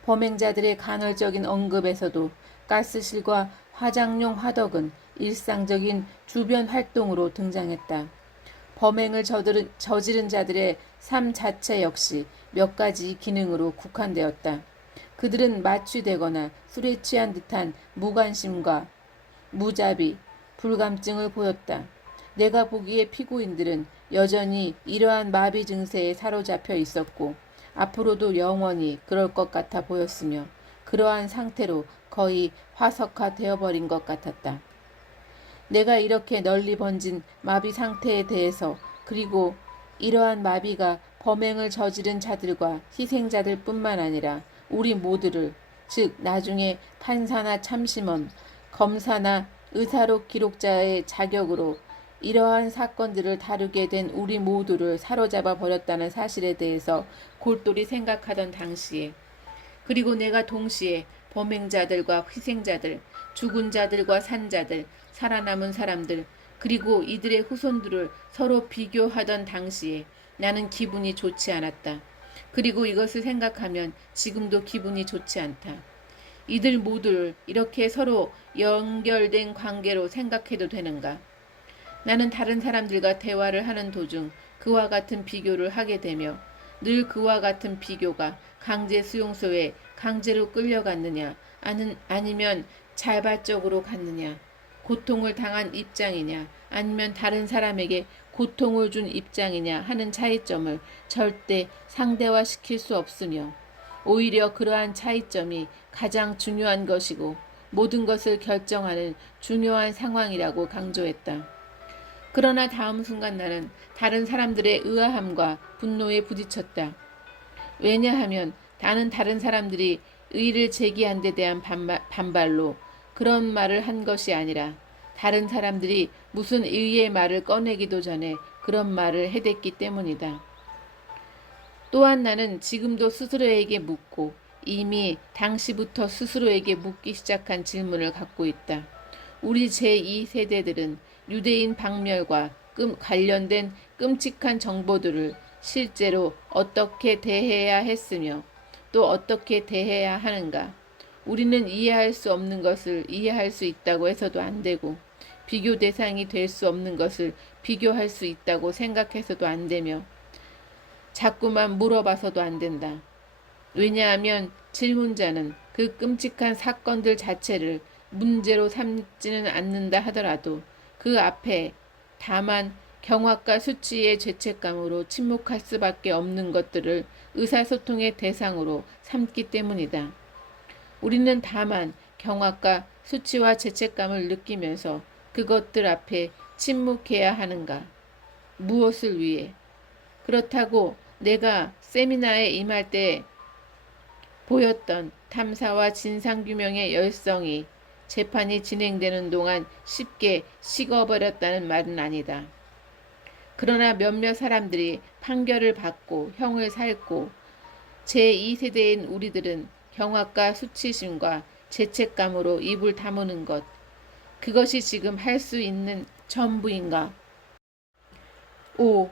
범행자들의 간헐적인 언급에서도 가스실과 화장용 화덕은 일상적인 주변 활동으로 등장했다. 범행을 저지른 자들의 삶 자체 역시 몇 가지 기능으로 국한되었다. 그들은 마취되거나 술에 취한 듯한 무관심과 무자비, 불감증을 보였다. 내가 보기에 피고인들은 여전히 이러한 마비 증세에 사로잡혀 있었고 앞으로도 영원히 그럴 것 같아 보였으며 그러한 상태로 거의 화석화 되어버린 것 같았다. 내가 이렇게 널리 번진 마비 상태에 대해서 그리고 이러한 마비가 범행을 저지른 자들과 희생자들 뿐만 아니라 우리 모두를 즉 나중에 판사나 참심원, 검사나 의사록 기록자의 자격으로 이러한 사건들을 다루게 된 우리 모두를 사로잡아 버렸다는 사실에 대해서 골똘히 생각하던 당시에 그리고 내가 동시에 범행자들과 희생자들, 죽은 자들과 산 자들, 살아남은 사람들 그리고 이들의 후손들을 서로 비교하던 당시에 나는 기분이 좋지 않았다. 그리고 이것을 생각하면 지금도 기분이 좋지 않다. 이들 모두를 이렇게 서로 연결된 관계로 생각해도 되는가? 나는 다른 사람들과 대화를 하는 도중 그와 같은 비교를 하게 되며 늘 그와 같은 비교가 강제 수용소에 강제로 끌려갔느냐 아니면 자발적으로 갔느냐, 고통을 당한 입장이냐 아니면 다른 사람에게 고통을 준 입장이냐 하는 차이점을 절대 상대화시킬 수 없으며 오히려 그러한 차이점이 가장 중요한 것이고 모든 것을 결정하는 중요한 상황이라고 강조했다. 그러나 다음 순간 나는 다른 사람들의 의아함과 분노에 부딪혔다. 왜냐하면 나는 다른 사람들이 의의를 제기한 데 대한 반발로 그런 말을 한 것이 아니라 다른 사람들이 무슨 의의의 말을 꺼내기도 전에 그런 말을 해댔기 때문이다. 또한 나는 지금도 스스로에게 묻고 이미 당시부터 스스로에게 묻기 시작한 질문을 갖고 있다. 우리 제2세대들은 유대인 박멸과 관련된 끔찍한 정보들을 실제로 어떻게 대해야 했으며 또 어떻게 대해야 하는가? 우리는 이해할 수 없는 것을 이해할 수 있다고 해서도 안 되고 비교 대상이 될 수 없는 것을 비교할 수 있다고 생각해서도 안 되며 자꾸만 물어봐서도 안 된다. 왜냐하면 질문자는 그 끔찍한 사건들 자체를 문제로 삼지는 않는다 하더라도 그 앞에 다만 경악과 수치의 죄책감으로 침묵할 수밖에 없는 것들을 의사소통의 대상으로 삼기 때문이다. 우리는 다만 경악과 수치와 죄책감을 느끼면서 그것들 앞에 침묵해야 하는가? 무엇을 위해? 그렇다고 내가 세미나에 임할 때 보였던 탐사와 진상규명의 열성이 재판이 진행되는 동안 쉽게 식어버렸다는 말은 아니다. 그러나 몇몇 사람들이 판결을 받고 형을 살고 제2세대인 우리들은 경악과 수치심과 죄책감으로 입을 다무는 것, 그것이 지금 할 수 있는 전부인가? 5.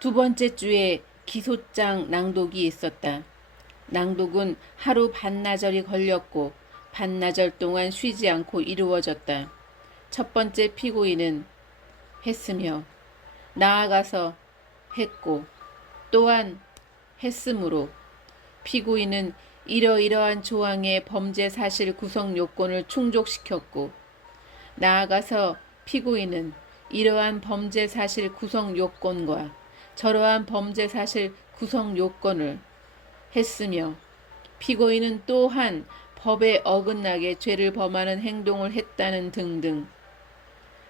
두 번째 주에 기소장 낭독이 있었다. 낭독은 하루 반나절이 걸렸고 반나절 동안 쉬지 않고 이루어졌다. 첫 번째 피고인은 했으며 나아가서 했고 또한 했으므로 피고인은 이러이러한 조항의 범죄 사실 구성 요건을 충족시켰고 나아가서 피고인은 이러한 범죄 사실 구성 요건과 저러한 범죄 사실 구성 요건을 했으며 피고인은 또한 법에 어긋나게 죄를 범하는 행동을 했다는 등등.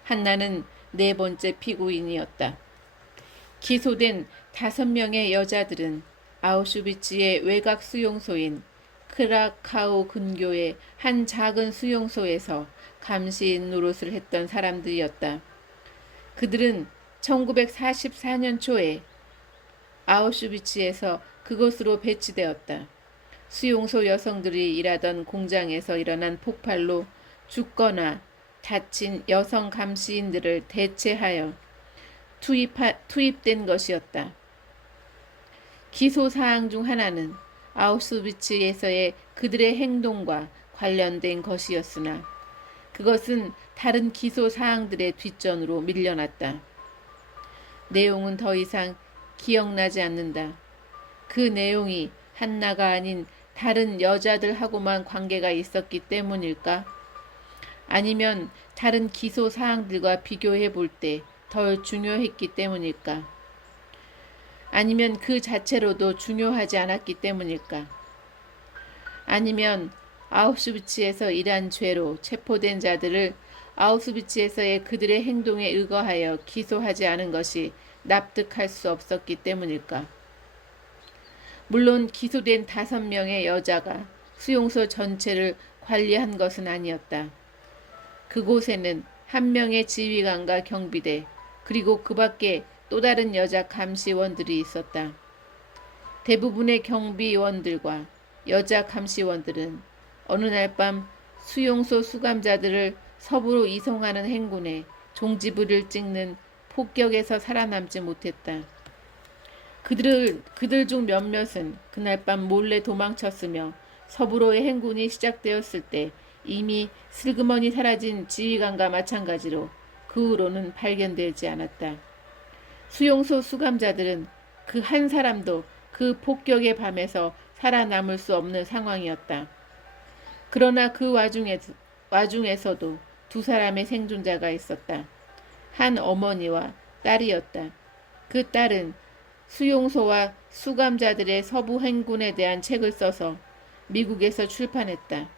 한나는 네 번째 피고인이었다. 기소된 5명의 여자들은 아우슈비츠의 외곽 수용소인 크라카우 근교의 한 작은 수용소에서 감시인 노릇을 했던 사람들이었다. 그들은 1944년 초에 아우슈비츠에서 그곳으로 배치되었다. 수용소 여성들이 일하던 공장에서 일어난 폭발로 죽거나 다친 여성 감시인들을 대체하여 투입된 것이었다. 기소 사항 중 하나는 아우슈비츠에서의 그들의 행동과 관련된 것이었으나 그것은 다른 기소 사항들의 뒷전으로 밀려났다. 내용은 더 이상 기억나지 않는다. 그 내용이 한나가 아닌 다른 여자들하고만 관계가 있었기 때문일까? 아니면 다른 기소 사항들과 비교해 볼 때 덜 중요했기 때문일까? 아니면 그 자체로도 중요하지 않았기 때문일까? 아니면 아우슈비츠에서 일한 죄로 체포된 자들을 아우슈비츠에서의 그들의 행동에 의거하여 기소하지 않은 것이 납득할 수 없었기 때문일까? 물론 기소된 5명의 여자가 수용소 전체를 관리한 것은 아니었다. 그곳에는 1명의 지휘관과 경비대 그리고 그 밖에 또 다른 여자 감시원들이 있었다. 대부분의 경비원들과 여자 감시원들은 어느 날 밤 수용소 수감자들을 서부로 이송하는 행군에 종지부를 찍는 폭격에서 살아남지 못했다. 그들 중 몇몇은 그날 밤 몰래 도망쳤으며 서부로의 행군이 시작되었을 때 이미 슬그머니 사라진 지휘관과 마찬가지로 그 후로는 발견되지 않았다. 수용소 수감자들은 그 한 사람도 그 폭격의 밤에서 살아남을 수 없는 상황이었다. 그러나 그 와중에서도 두 사람의 생존자가 있었다. 한 어머니와 딸이었다. 그 딸은 수용소와 수감자들의 서부 행군에 대한 책을 써서 미국에서 출판했다.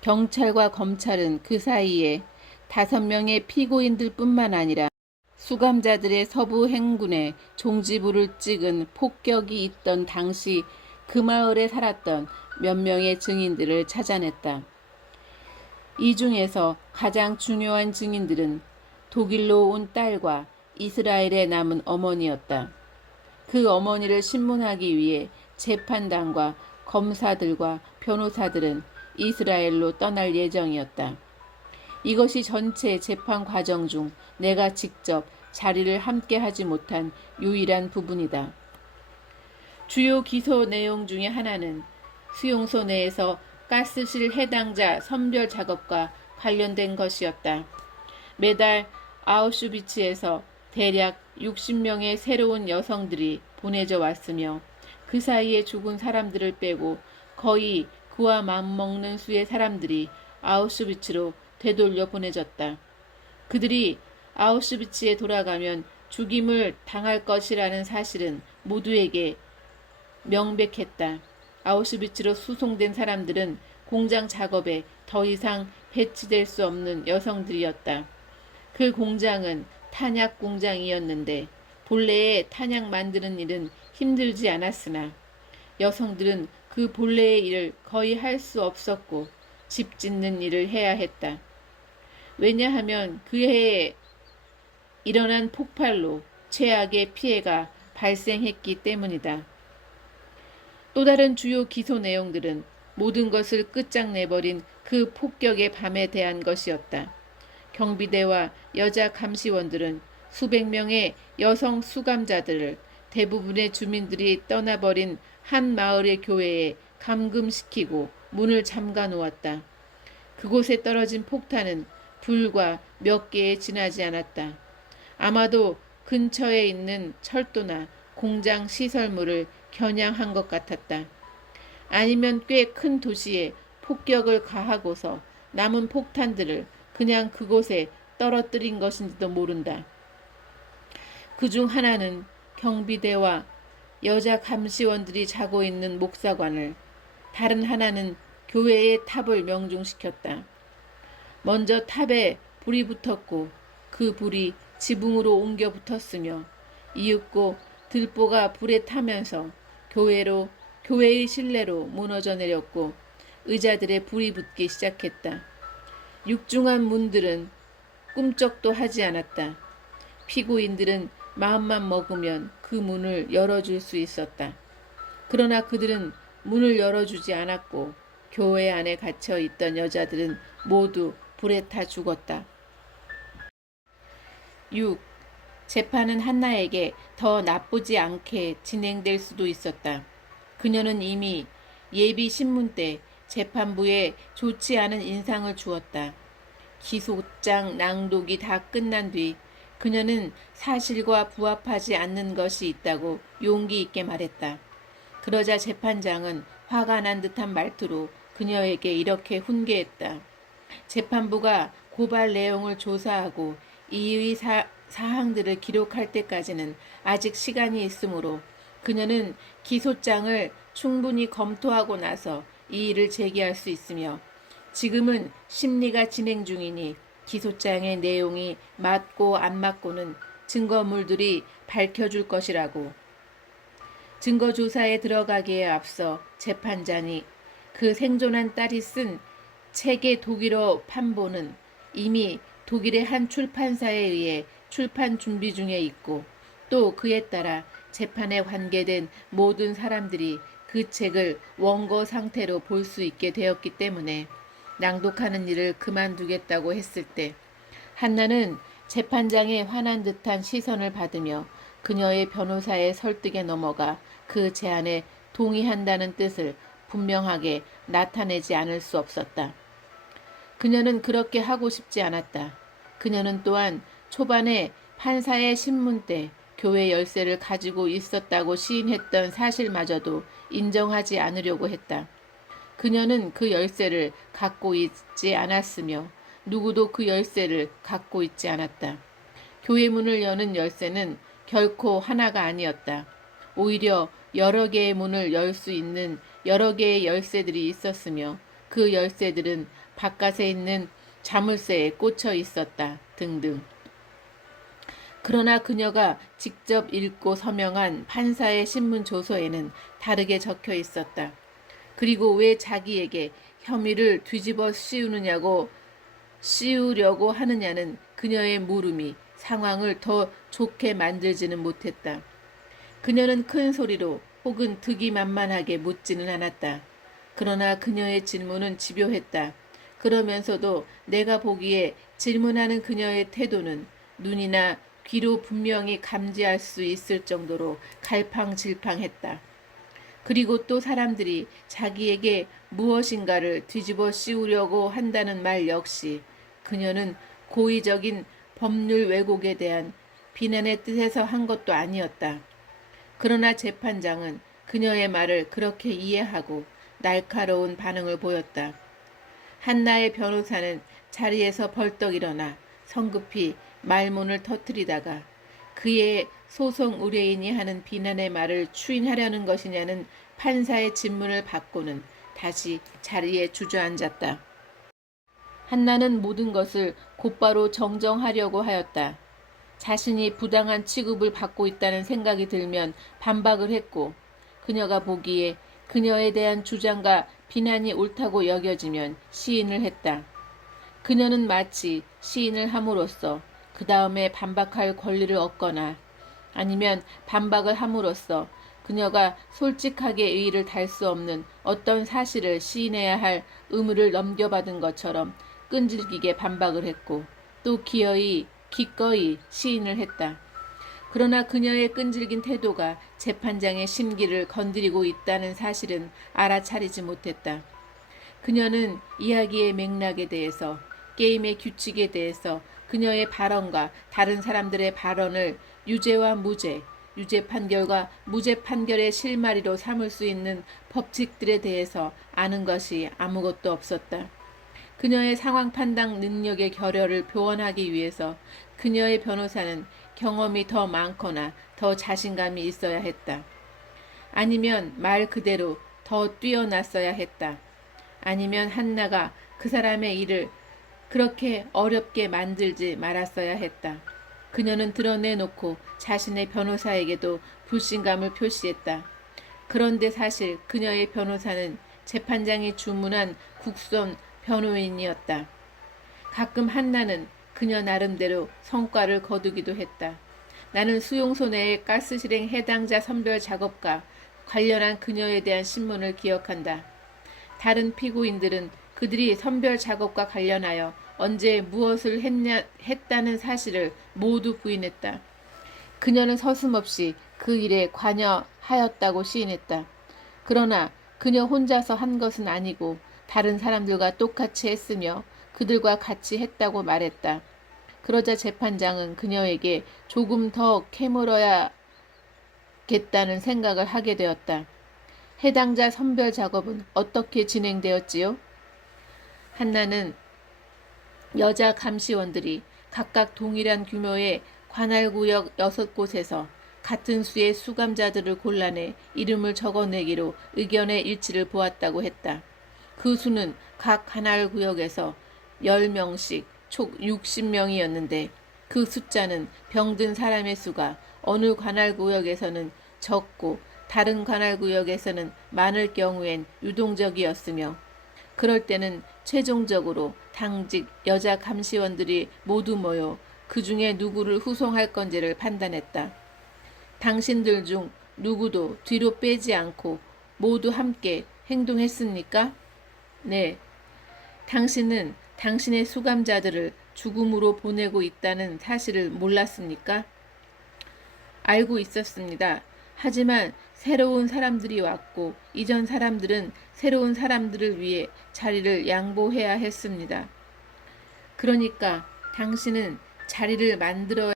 경찰과 검찰은 그 사이에 5명의 피고인들 뿐만 아니라 수감자들의 서부 행군에 종지부를 찍은 폭격이 있던 당시 그 마을에 살았던 몇 명의 증인들을 찾아냈다. 이 중에서 가장 중요한 증인들은 독일로 온 딸과 이스라엘에 남은 어머니였다. 그 어머니를 신문하기 위해 재판단과 검사들과 변호사들은 이스라엘로 떠날 예정이었다. 이것이 전체 재판 과정 중 내가 직접 자리를 함께 하지 못한 유일한 부분이다. 주요 기소 내용 중에 하나는 수용소 내에서 가스실 해당자 선별 작업과 관련된 것이었다. 매달 아우슈비츠에서 대략 60명의 새로운 여성들이 보내져 왔으며 그 사이에 죽은 사람들을 빼고 거의 그와 맞먹는 수의 사람들이 아우슈비츠로 되돌려 보내졌다. 그들이 아우슈비츠에 돌아가면 죽임을 당할 것이라는 사실은 모두에게 명백했다. 아우슈비츠로 수송된 사람들은 공장 작업에 더 이상 배치될 수 없는 여성들이었다. 그 공장은 탄약 공장이었는데 본래의 탄약 만드는 일은 힘들지 않았으나 여성들은 그 본래의 일을 거의 할 수 없었고 집 짓는 일을 해야 했다. 왜냐하면 그 해에 일어난 폭발로 최악의 피해가 발생했기 때문이다. 또 다른 주요 기소 내용들은 모든 것을 끝장내버린 그 폭격의 밤에 대한 것이었다. 경비대와 여자 감시원들은 수백 명의 여성 수감자들을 대부분의 주민들이 떠나버린 한 마을의 교회에 감금시키고 문을 잠가 놓았다. 그곳에 떨어진 폭탄은 불과 몇 개에 지나지 않았다. 아마도 근처에 있는 철도나 공장 시설물을 겨냥한 것 같았다. 아니면 꽤 큰 도시에 폭격을 가하고서 남은 폭탄들을 그냥 그곳에 떨어뜨린 것인지도 모른다. 그중 하나는 경비대와 여자 감시원들이 자고 있는 목사관을, 다른 하나는 교회의 탑을 명중시켰다. 먼저 탑에 불이 붙었고 그 불이 지붕으로 옮겨 붙었으며 이윽고 들보가 불에 타면서 교회의 실내로 무너져 내렸고 의자들에 불이 붙기 시작했다. 육중한 문들은 꿈쩍도 하지 않았다. 피고인들은 마음만 먹으면 그 문을 열어줄 수 있었다. 그러나 그들은 문을 열어주지 않았고 교회 안에 갇혀 있던 여자들은 모두 불에 타 죽었다. 6. 재판은 한나에게 더 나쁘지 않게 진행될 수도 있었다. 그녀는 이미 예비 신문 때 재판부에 좋지 않은 인상을 주었다. 기소장 낭독이 다 끝난 뒤 그녀는 사실과 부합하지 않는 것이 있다고 용기 있게 말했다. 그러자 재판장은 화가 난 듯한 말투로 그녀에게 이렇게 훈계했다. 재판부가 고발 내용을 조사하고 이의 사항들을 기록할 때까지는 아직 시간이 있으므로 그녀는 기소장을 충분히 검토하고 나서 이의를 제기할 수 있으며 지금은 심리가 진행 중이니 기소장의 내용이 맞고 안 맞고는 증거물들이 밝혀줄 것이라고. 증거조사에 들어가기에 앞서 재판장이 그 생존한 딸이 쓴 책의 독일어 판본은 이미 독일의 한 출판사에 의해 출판 준비 중에 있고 또 그에 따라 재판에 관계된 모든 사람들이 그 책을 원고 상태로 볼 수 있게 되었기 때문에 낭독하는 일을 그만두겠다고 했을 때 한나는 재판장의 화난 듯한 시선을 받으며 그녀의 변호사의 설득에 넘어가 그 제안에 동의한다는 뜻을 분명하게 나타내지 않을 수 없었다. 그녀는 그렇게 하고 싶지 않았다. 그녀는 또한 초반에 판사의 신문 때 교회 열쇠를 가지고 있었다고 시인했던 사실마저도 인정하지 않으려고 했다. 그녀는 그 열쇠를 갖고 있지 않았으며 누구도 그 열쇠를 갖고 있지 않았다. 교회 문을 여는 열쇠는 결코 하나가 아니었다. 오히려 여러 개의 문을 열 수 있는 여러 개의 열쇠들이 있었으며 그 열쇠들은 바깥에 있는 자물쇠에 꽂혀 있었다. 등등. 그러나 그녀가 직접 읽고 서명한 판사의 신문 조서에는 다르게 적혀 있었다. 그리고 왜 자기에게 혐의를 뒤집어 씌우려고 하느냐는 그녀의 물음이 상황을 더 좋게 만들지는 못했다. 그녀는 큰 소리로 혹은 득이만만하게 묻지는 않았다. 그러나 그녀의 질문은 집요했다. 그러면서도 내가 보기에 질문하는 그녀의 태도는 눈이나 귀로 분명히 감지할 수 있을 정도로 갈팡질팡했다. 그리고 또 사람들이 자기에게 무엇인가를 뒤집어 씌우려고 한다는 말 역시 그녀는 고의적인 법률 왜곡에 대한 비난의 뜻에서 한 것도 아니었다. 그러나 재판장은 그녀의 말을 그렇게 이해하고 날카로운 반응을 보였다. 한나의 변호사는 자리에서 벌떡 일어나 성급히 말문을 터뜨리다가 그의 소송 의뢰인이 하는 비난의 말을 추인하려는 것이냐는 판사의 질문을 받고는 다시 자리에 주저앉았다. 한나는 모든 것을 곧바로 정정하려고 하였다. 자신이 부당한 취급을 받고 있다는 생각이 들면 반박을 했고 그녀가 보기에 그녀에 대한 주장과 비난이 옳다고 여겨지면 시인을 했다. 그녀는 마치 시인을 함으로써 그 다음에 반박할 권리를 얻거나 아니면 반박을 함으로써 그녀가 솔직하게 의의를 달 수 없는 어떤 사실을 시인해야 할 의무를 넘겨받은 것처럼 끈질기게 반박을 했고 또 기꺼이 시인을 했다. 그러나 그녀의 끈질긴 태도가 재판장의 심기를 건드리고 있다는 사실은 알아차리지 못했다. 그녀는 이야기의 맥락에 대해서 게임의 규칙에 대해서 그녀의 발언과 다른 사람들의 발언을 유죄와 무죄, 유죄 판결과 무죄 판결의 실마리로 삼을 수 있는 법칙들에 대해서 아는 것이 아무것도 없었다. 그녀의 상황 판단 능력의 결여를 표현하기 위해서 그녀의 변호사는 경험이 더 많거나 더 자신감이 있어야 했다. 아니면 말 그대로 더 뛰어났어야 했다. 아니면 한나가 그 사람의 일을 그렇게 어렵게 만들지 말았어야 했다. 그녀는 드러내놓고 자신의 변호사에게도 불신감을 표시했다. 그런데 사실 그녀의 변호사는 재판장이 주문한 국선 변호인이었다. 가끔 한나는 그녀 나름대로 성과를 거두기도 했다. 나는 수용소 내의 가스실행 해당자 선별 작업과 관련한 그녀에 대한 신문을 기억한다. 다른 피고인들은 그들이 선별 작업과 관련하여 언제 무엇을 했다는 사실을 모두 부인했다. 그녀는 서슴없이 그 일에 관여하였다고 시인했다. 그러나 그녀 혼자서 한 것은 아니고 다른 사람들과 똑같이 했으며 그들과 같이 했다고 말했다. 그러자 재판장은 그녀에게 조금 더 캐물어야겠다는 생각을 하게 되었다. 해당자 선별 작업은 어떻게 진행되었지요? 한나는 여자 감시원들이 각각 동일한 규모의 관할구역 6곳에서 같은 수의 수감자들을 골라내 이름을 적어내기로 의견의 일치를 보았다고 했다. 그 수는 각 관할구역에서 10명씩 총 60명이었는데 그 숫자는 병든 사람의 수가 어느 관할구역에서는 적고 다른 관할구역에서는 많을 경우엔 유동적이었으며 그럴 때는 최종적으로 당직 여자 감시원들이 모두 모여 그 중에 누구를 후송할 건지를 판단했다. 당신들 중 누구도 뒤로 빼지 않고 모두 함께 행동했습니까? 네. 당신은 당신의 수감자들을 죽음으로 보내고 있다는 사실을 몰랐습니까? 알고 있었습니다. 하지만 새로운 사람들이 왔고 이전 사람들은 새로운 사람들을 위해 자리를 양보해야 했습니다. 그러니까 당신은 자리를 만들어야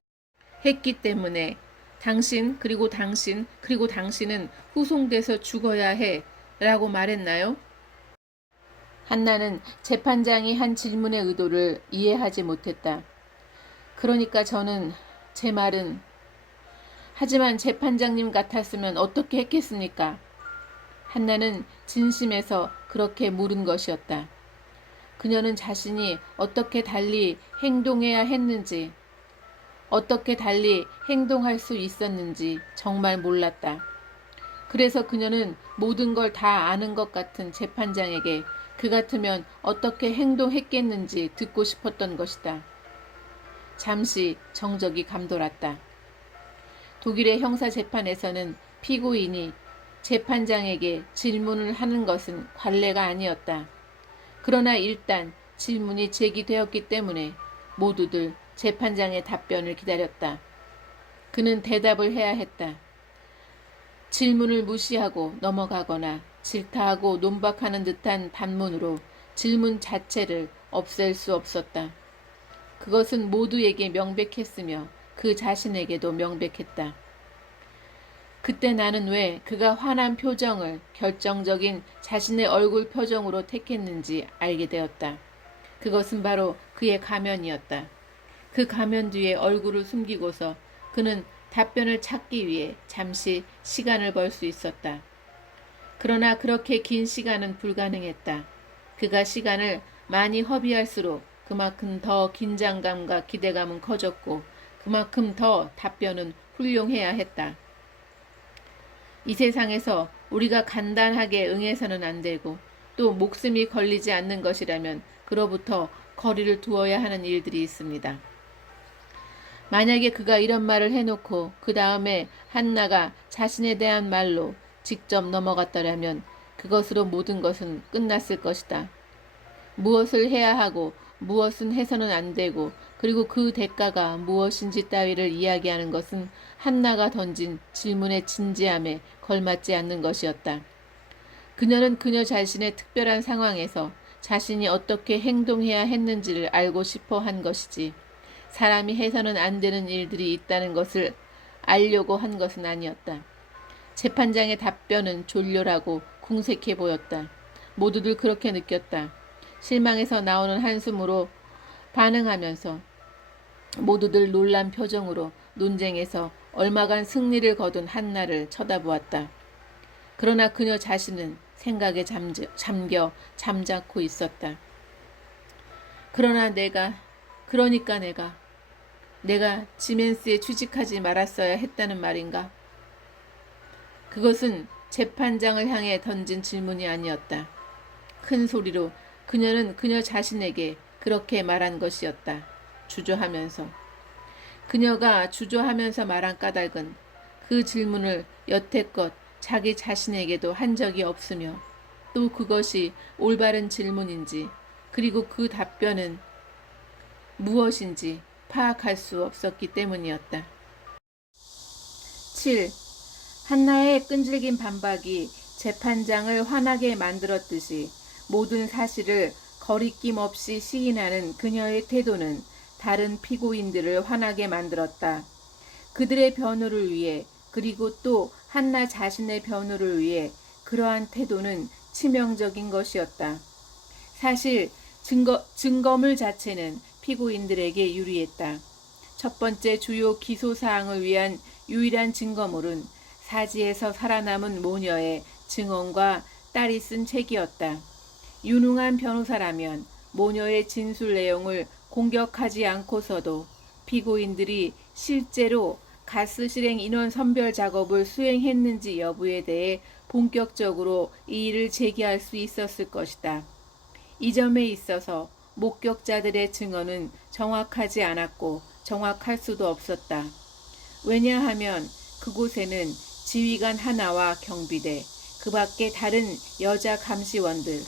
했기 때문에 당신 그리고 당신은 후송돼서 죽어야 해 라고 말했나요? 한나는 재판장이 한 질문의 의도를 이해하지 못했다. 그러니까 저는 제 말은 하지만 재판장님 같았으면 어떻게 했겠습니까? 한나는 진심에서 그렇게 물은 것이었다. 그녀는 자신이 어떻게 달리 행동해야 했는지, 어떻게 달리 행동할 수 있었는지 정말 몰랐다. 그래서 그녀는 모든 걸 다 아는 것 같은 재판장에게 그 같으면 어떻게 행동했겠는지 듣고 싶었던 것이다. 잠시 정적이 감돌았다. 독일의 형사재판에서는 피고인이 재판장에게 질문을 하는 것은 관례가 아니었다. 그러나 일단 질문이 제기되었기 때문에 모두들 재판장의 답변을 기다렸다. 그는 대답을 해야 했다. 질문을 무시하고 넘어가거나 질타하고 논박하는 듯한 반문으로 질문 자체를 없앨 수 없었다. 그것은 모두에게 명백했으며 그 자신에게도 명백했다. 그때 나는 왜 그가 화난 표정을 결정적인 자신의 얼굴 표정으로 택했는지 알게 되었다. 그것은 바로 그의 가면이었다. 그 가면 뒤에 얼굴을 숨기고서 그는 답변을 찾기 위해 잠시 시간을 벌 수 있었다. 그러나 그렇게 긴 시간은 불가능했다. 그가 시간을 많이 허비할수록 그만큼 더 긴장감과 기대감은 커졌고 그만큼 더 답변은 훌륭해야 했다. 이 세상에서 우리가 간단하게 응해서는 안 되고 또 목숨이 걸리지 않는 것이라면 그로부터 거리를 두어야 하는 일들이 있습니다. 만약에 그가 이런 말을 해놓고 그 다음에 한나가 자신에 대한 말로 직접 넘어갔더라면 그것으로 모든 것은 끝났을 것이다. 무엇을 해야 하고 무엇은 해서는 안 되고 그리고 그 대가가 무엇인지 따위를 이야기하는 것은 한나가 던진 질문의 진지함에 걸맞지 않는 것이었다. 그녀는 그녀 자신의 특별한 상황에서 자신이 어떻게 행동해야 했는지를 알고 싶어 한 것이지 사람이 해서는 안 되는 일들이 있다는 것을 알려고 한 것은 아니었다. 재판장의 답변은 졸렬하고 궁색해 보였다. 모두들 그렇게 느꼈다. 실망에서 나오는 한숨으로 반응하면서 모두들 놀란 표정으로 논쟁에서 얼마간 승리를 거둔 한나를 쳐다보았다. 그러나 그녀 자신은 생각에 잠자코 있었다. 그러니까 내가 지멘스에 취직하지 말았어야 했다는 말인가? 그것은 재판장을 향해 던진 질문이 아니었다. 큰 소리로 그녀는 그녀 자신에게 그렇게 말한 것이었다. 주저하면서. 그녀가 주저하면서 말한 까닭은 그 질문을 여태껏 자기 자신에게도 한 적이 없으며 또 그것이 올바른 질문인지 그리고 그 답변은 무엇인지 파악할 수 없었기 때문이었다. 7. 한나의 끈질긴 반박이 재판장을 화나게 만들었듯이 모든 사실을 거리낌 없이 시인하는 그녀의 태도는 다른 피고인들을 화나게 만들었다. 그들의 변호를 위해 그리고 또 한나 자신의 변호를 위해 그러한 태도는 치명적인 것이었다. 사실 증거물 자체는 피고인들에게 유리했다. 첫 번째 주요 기소사항을 위한 유일한 증거물은 사지에서 살아남은 모녀의 증언과 딸이 쓴 책이었다. 유능한 변호사라면 모녀의 진술 내용을 공격하지 않고서도 피고인들이 실제로 가스 실행 인원 선별 작업을 수행했는지 여부에 대해 본격적으로 이의를 제기할 수 있었을 것이다. 이 점에 있어서 목격자들의 증언은 정확하지 않았고 정확할 수도 없었다. 왜냐하면 그곳에는 지휘관 하나와 경비대, 그 밖에 다른 여자 감시원들,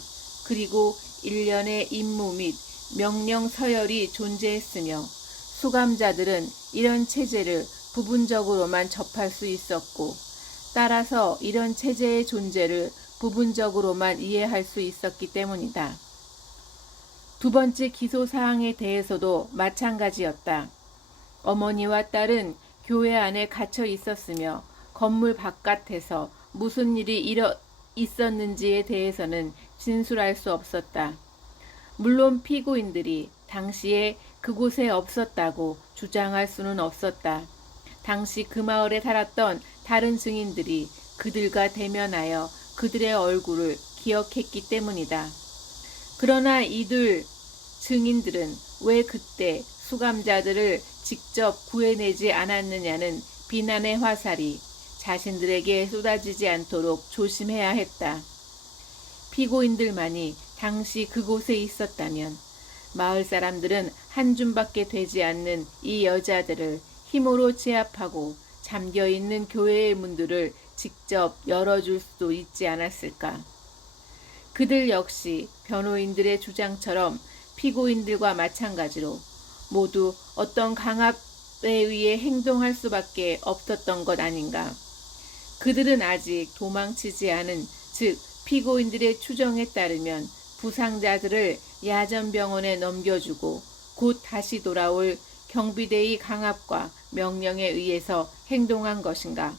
그리고 일련의 임무 및 명령 서열이 존재했으며 수감자들은 이런 체제를 부분적으로만 접할 수 있었고 따라서 이런 체제의 존재를 부분적으로만 이해할 수 있었기 때문이다. 두 번째 기소사항에 대해서도 마찬가지였다. 어머니와 딸은 교회 안에 갇혀 있었으며 건물 바깥에서 무슨 일이 있었는지에 대해서는 진술할 수 없었다. 물론 피고인들이 당시에 그곳에 없었다고 주장할 수는 없었다. 당시 그 마을에 살았던 다른 증인들이 그들과 대면하여 그들의 얼굴을 기억했기 때문이다. 그러나 이들 증인들은 왜 그때 수감자들을 직접 구해내지 않았느냐는 비난의 화살이 자신들에게 쏟아지지 않도록 조심해야 했다. 피고인들만이 당시 그곳에 있었다면 마을 사람들은 한 줌밖에 되지 않는 이 여자들을 힘으로 제압하고 잠겨있는 교회의 문들을 직접 열어줄 수도 있지 않았을까. 그들 역시 변호인들의 주장처럼 피고인들과 마찬가지로 모두 어떤 강압에 의해 행동할 수밖에 없었던 것 아닌가. 그들은 아직 도망치지 않은, 즉 피고인들의 추정에 따르면 부상자들을 야전병원에 넘겨주고 곧 다시 돌아올 경비대의 강압과 명령에 의해서 행동한 것인가.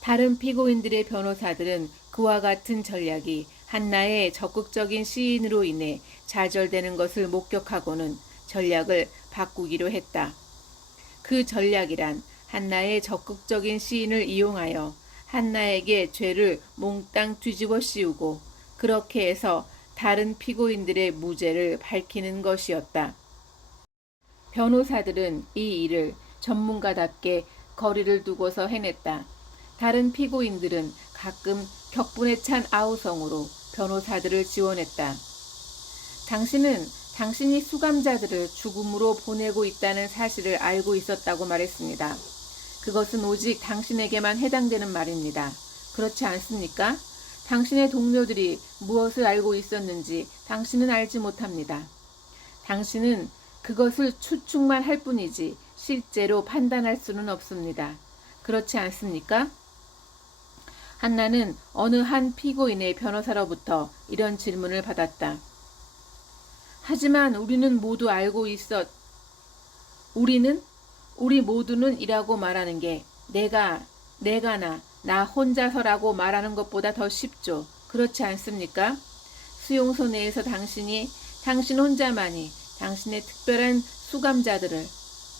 다른 피고인들의 변호사들은 그와 같은 전략이 한나의 적극적인 시인으로 인해 좌절되는 것을 목격하고는 전략을 바꾸기로 했다. 그 전략이란 한나의 적극적인 시인을 이용하여 한나에게 죄를 몽땅 뒤집어 씌우고 그렇게 해서 다른 피고인들의 무죄를 밝히는 것이었다. 변호사들은 이 일을 전문가답게 거리를 두고서 해냈다. 다른 피고인들은 가끔 격분에 찬 아우성으로 변호사들을 지원했다. 당신은 당신이 수감자들을 죽음으로 보내고 있다는 사실을 알고 있었다고 말했습니다. 그것은 오직 당신에게만 해당되는 말입니다. 그렇지 않습니까? 당신의 동료들이 무엇을 알고 있었는지 당신은 알지 못합니다. 당신은 그것을 추측만 할 뿐이지 실제로 판단할 수는 없습니다. 그렇지 않습니까? 한나는 어느 한 피고인의 변호사로부터 이런 질문을 받았다. 하지만 우리는 모두 알고 우리 모두는 이라고 말하는 게 나 혼자서라고 말하는 것보다 더 쉽죠. 그렇지 않습니까? 수용소 내에서 당신 혼자만이 당신의 특별한 수감자들을,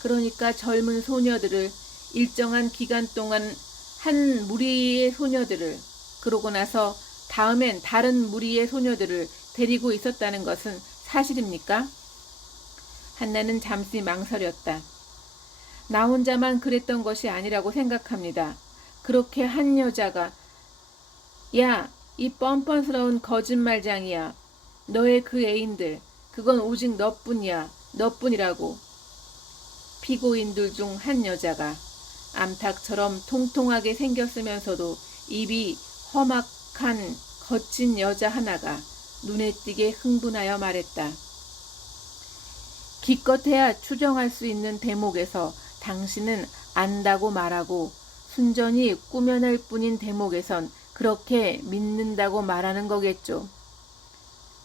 그러니까 젊은 소녀들을 일정한 기간 동안 한 무리의 소녀들을, 그러고 나서 다음엔 다른 무리의 소녀들을 데리고 있었다는 것은 사실입니까? 한나는 잠시 망설였다. 나 혼자만 그랬던 것이 아니라고 생각합니다. 그렇게 한 여자가 야, 이 뻔뻔스러운 거짓말장이야. 너의 그 애인들, 그건 오직 너뿐이야. 너뿐이라고. 피고인들 중 한 여자가 암탉처럼 통통하게 생겼으면서도 입이 험악한 거친 여자 하나가 눈에 띄게 흥분하여 말했다. 기껏해야 추정할 수 있는 대목에서 당신은 안다고 말하고 순전히 꾸며낼 뿐인 대목에선 그렇게 믿는다고 말하는 거겠죠.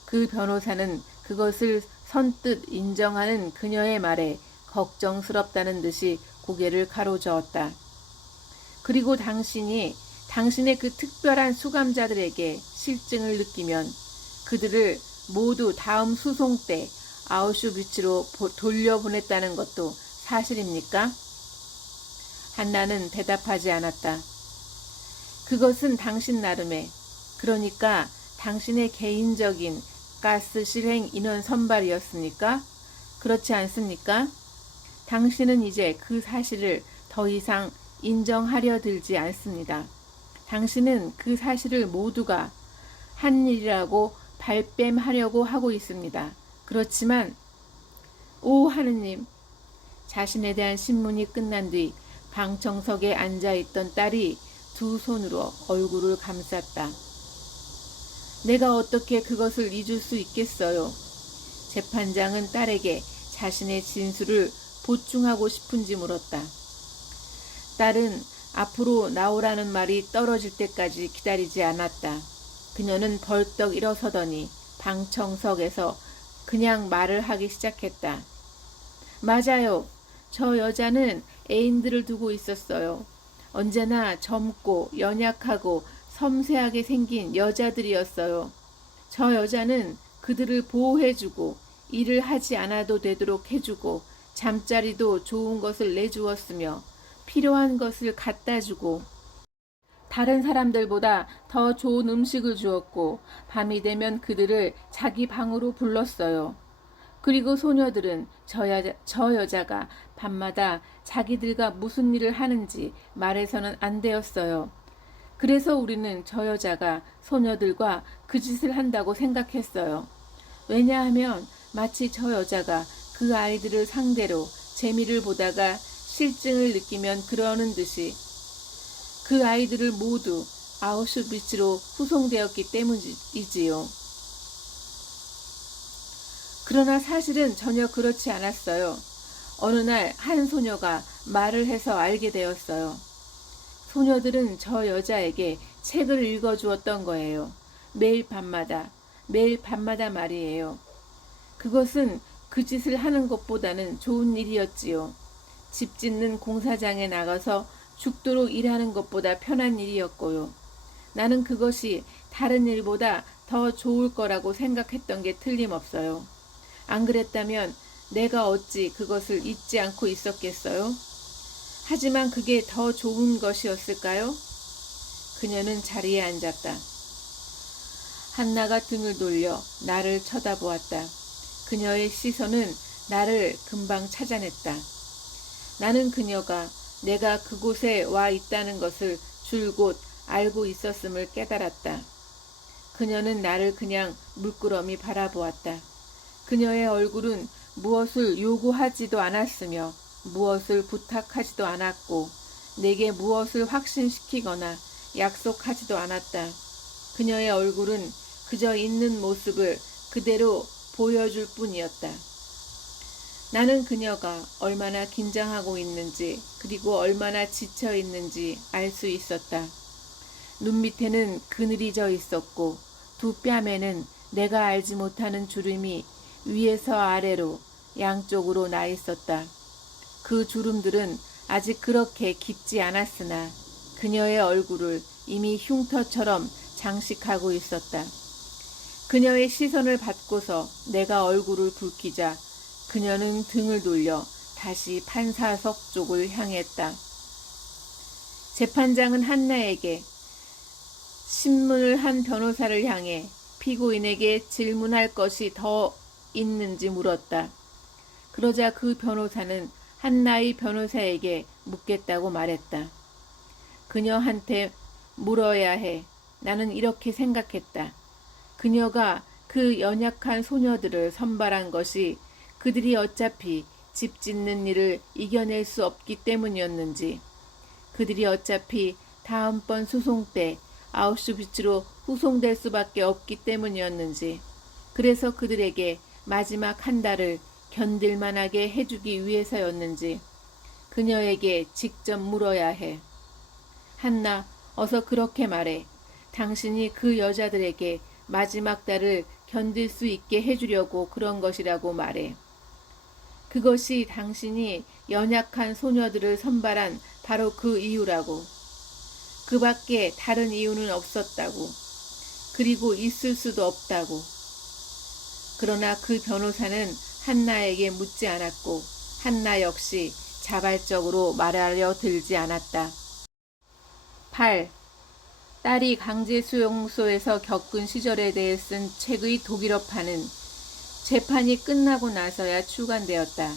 그 변호사는 그것을 선뜻 인정하는 그녀의 말에 걱정스럽다는 듯이 고개를 가로저었다. 그리고 당신의 그 특별한 수감자들에게 실증을 느끼면 그들을 모두 다음 수송 때 아우슈비츠로 돌려보냈다는 것도 사실입니까? 한나는 대답하지 않았다. 그것은 당신 나름의, 그러니까 당신의 개인적인 가스 실행 인원 선발이었습니까? 그렇지 않습니까? 당신은 이제 그 사실을 더 이상 인정하려 들지 않습니다. 당신은 그 사실을 모두가 한 일이라고 발뺌하려고 하고 있습니다. 그렇지만 오 하느님, 자신에 대한 신문이 끝난 뒤 방청석에 앉아있던 딸이 두 손으로 얼굴을 감쌌다. 내가 어떻게 그것을 잊을 수 있겠어요? 재판장은 딸에게 자신의 진술을 보충하고 싶은지 물었다. 딸은 앞으로 나오라는 말이 떨어질 때까지 기다리지 않았다. 그녀는 벌떡 일어서더니 방청석에서 그냥 말을 하기 시작했다. 맞아요. 저 여자는 애인들을 두고 있었어요. 언제나 젊고 연약하고 섬세하게 생긴 여자들이었어요. 저 여자는 그들을 보호해주고 일을 하지 않아도 되도록 해주고 잠자리도 좋은 것을 내주었으며 필요한 것을 갖다 주고 다른 사람들보다 더 좋은 음식을 주었고 밤이 되면 그들을 자기 방으로 불렀어요. 그리고 소녀들은 저 여자가 밤마다 자기들과 무슨 일을 하는지 말해서는 안 되었어요. 그래서 우리는 저 여자가 소녀들과 그 짓을 한다고 생각했어요. 왜냐하면 마치 저 여자가 그 아이들을 상대로 재미를 보다가 실증을 느끼면 그러는 듯이 그 아이들을 모두 아우슈비츠로 후송되었기 때문이지요. 그러나 사실은 전혀 그렇지 않았어요. 어느 날 한 소녀가 말을 해서 알게 되었어요. 소녀들은 저 여자에게 책을 읽어주었던 거예요. 매일 밤마다 말이에요. 그것은 그 짓을 하는 것보다는 좋은 일이었지요. 집 짓는 공사장에 나가서 죽도록 일하는 것보다 편한 일이었고요. 나는 그것이 다른 일보다 더 좋을 거라고 생각했던 게 틀림없어요. 안 그랬다면 내가 어찌 그것을 잊지 않고 있었겠어요? 하지만 그게 더 좋은 것이었을까요? 그녀는 자리에 앉았다. 한나가 등을 돌려 나를 쳐다보았다. 그녀의 시선은 나를 금방 찾아냈다. 나는 그녀가 내가 그곳에 와 있다는 것을 줄곧 알고 있었음을 깨달았다. 그녀는 나를 그냥 물끄러미 바라보았다. 그녀의 얼굴은 무엇을 요구하지도 않았으며 무엇을 부탁하지도 않았고 내게 무엇을 확신시키거나 약속하지도 않았다. 그녀의 얼굴은 그저 있는 모습을 그대로 보여줄 뿐이었다. 나는 그녀가 얼마나 긴장하고 있는지 그리고 얼마나 지쳐 있는지 알 수 있었다. 눈 밑에는 그늘이 져 있었고 두 뺨에는 내가 알지 못하는 주름이 위에서 아래로 양쪽으로 나 있었다. 그 주름들은 아직 그렇게 깊지 않았으나 그녀의 얼굴을 이미 흉터처럼 장식하고 있었다. 그녀의 시선을 받고서 내가 얼굴을 붉히자 그녀는 등을 돌려 다시 판사석 쪽을 향했다. 재판장은 한나에게 신문을 한 변호사를 향해 피고인에게 질문할 것이 더 있는지 물었다. 그러자 그 변호사는 한나의 변호사에게 묻겠다고 말했다. 그녀한테 물어야 해. 나는 이렇게 생각했다. 그녀가 그 연약한 소녀들을 선발한 것이 그들이 어차피 집 짓는 일을 이겨낼 수 없기 때문이었는지, 그들이 어차피 다음번 수송 때 아우슈비츠로 후송될 수밖에 없기 때문이었는지, 그래서 그들에게 마지막 한 달을 견딜만하게 해주기 위해서였는지 그녀에게 직접 물어야 해. 한나, 어서 그렇게 말해. 당신이 그 여자들에게 마지막 달을 견딜 수 있게 해주려고 그런 것이라고 말해. 그것이 당신이 연약한 소녀들을 선발한 바로 그 이유라고. 그 밖에 다른 이유는 없었다고. 그리고 있을 수도 없다고. 그러나 그 변호사는 한나에게 묻지 않았고 한나 역시 자발적으로 말하려 들지 않았다. 8. 딸이 강제수용소에서 겪은 시절에 대해 쓴 책의 독일어판은 재판이 끝나고 나서야 출간되었다.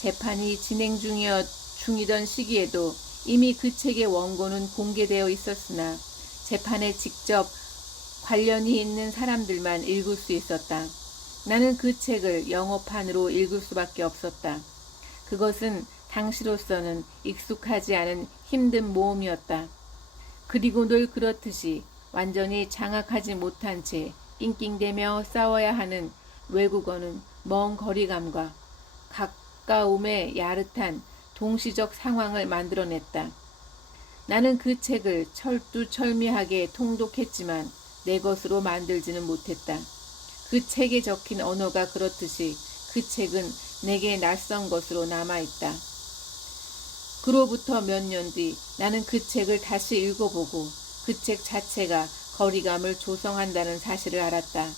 재판이 진행 중이던 시기에도 이미 그 책의 원고는 공개되어 있었으나 재판에 직접 관련이 있는 사람들만 읽을 수 있었다. 나는 그 책을 영어판으로 읽을 수밖에 없었다. 그것은 당시로서는 익숙하지 않은 힘든 모험이었다. 그리고 늘 그렇듯이 완전히 장악하지 못한 채 낑낑대며 싸워야 하는 외국어는 먼 거리감과 가까움의 야릇한 동시적 상황을 만들어냈다. 나는 그 책을 철두철미하게 통독했지만 내 것으로 만들지는 못했다. 그 책에 적힌 언어가 그렇듯이 그 책은 내게 낯선 것으로 남아있다. 그로부터 몇 년 뒤 나는 그 책을 다시 읽어보고 그 책 자체가 거리감을 조성한다는 사실을 알았다.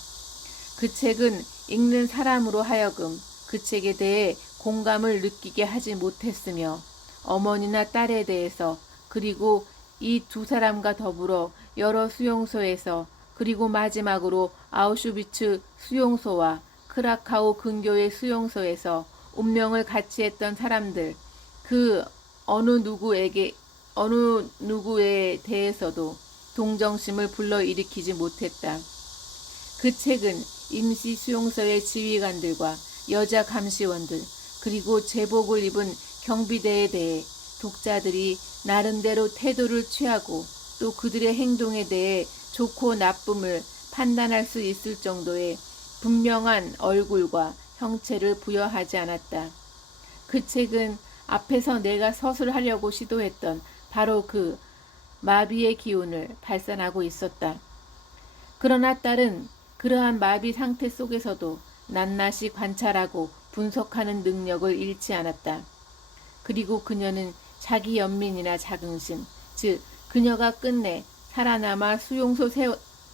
그 책은 읽는 사람으로 하여금 그 책에 대해 공감을 느끼게 하지 못했으며 어머니나 딸에 대해서 그리고 이 두 사람과 더불어 여러 수용소에서 그리고 마지막으로 아우슈비츠 수용소와 크라카우 근교의 수용소에서 운명을 같이 했던 사람들 그 어느 누구에 대해서도 동정심을 불러일으키지 못했다. 그 책은 임시 수용소의 지휘관들과 여자 감시원들 그리고 제복을 입은 경비대에 대해 독자들이 나름대로 태도를 취하고 또 그들의 행동에 대해 좋고 나쁨을 판단할 수 있을 정도의 분명한 얼굴과 형체를 부여하지 않았다. 그 책은 앞에서 내가 서술하려고 시도했던 바로 그 마비의 기운을 발산하고 있었다. 그러나 딸은 그러한 마비 상태 속에서도 낱낱이 관찰하고 분석하는 능력을 잃지 않았다. 그리고 그녀는 자기 연민이나 자긍심, 즉 그녀가 끝내 살아남아 수용소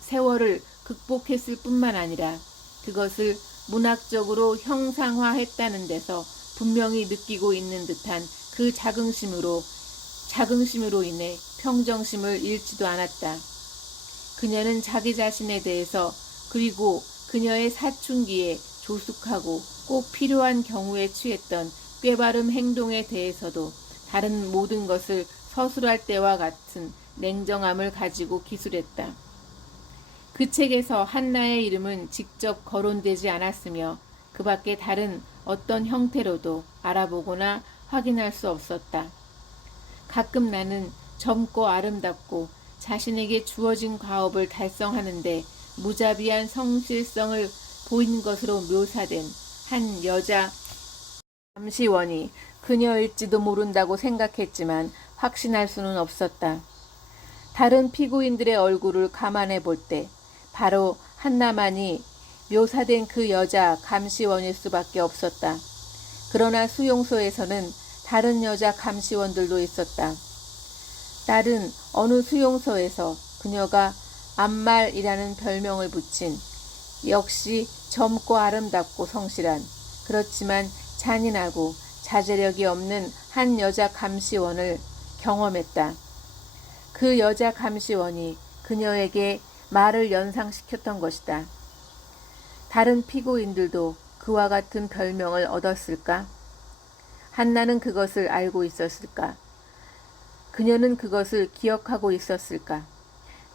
세월을 극복했을 뿐만 아니라 그것을 문학적으로 형상화했다는 데서 분명히 느끼고 있는 듯한 그 자긍심으로 인해 평정심을 잃지도 않았다. 그녀는 자기 자신에 대해서 그리고 그녀의 사춘기에 조숙하고 꼭 필요한 경우에 취했던 꾀바름 행동에 대해서도 다른 모든 것을 서술할 때와 같은 냉정함을 가지고 기술했다. 그 책에서 한나의 이름은 직접 거론되지 않았으며 그 밖에 다른 어떤 형태로도 알아보거나 확인할 수 없었다. 가끔 나는 젊고 아름답고 자신에게 주어진 과업을 달성하는데 무자비한 성실성을 보인 것으로 묘사된 한 여자 감시원이 그녀일지도 모른다고 생각했지만 확신할 수는 없었다. 다른 피고인들의 얼굴을 감안해 볼 때 바로 한나만이 묘사된 그 여자 감시원일 수밖에 없었다. 그러나 수용소에서는 다른 여자 감시원들도 있었다. 딸은 어느 수용소에서 그녀가 암말이라는 별명을 붙인 역시 젊고 아름답고 성실한 그렇지만 잔인하고 자제력이 없는 한 여자 감시원을 경험했다. 그 여자 감시원이 그녀에게 말을 연상시켰던 것이다. 다른 피고인들도 그와 같은 별명을 얻었을까? 한나는 그것을 알고 있었을까? 그녀는 그것을 기억하고 있었을까?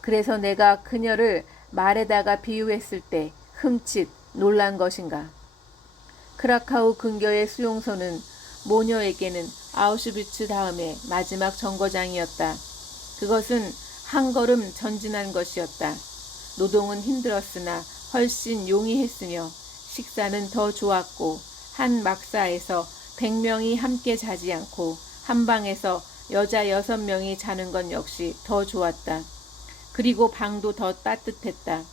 그래서 내가 그녀를 말에다가 비유했을 때 흠칫 놀란 것인가? 크라카우 근교의 수용소는 모녀에게는 아우슈비츠 다음에 마지막 정거장이었다. 그것은 한 걸음 전진한 것이었다. 노동은 힘들었으나 훨씬 용이했으며 식사는 더 좋았고 한 막사에서 100명이 함께 자지 않고 한 방에서 여자 6명이 자는 건 역시 더 좋았다. 그리고 방도 더 따뜻했다.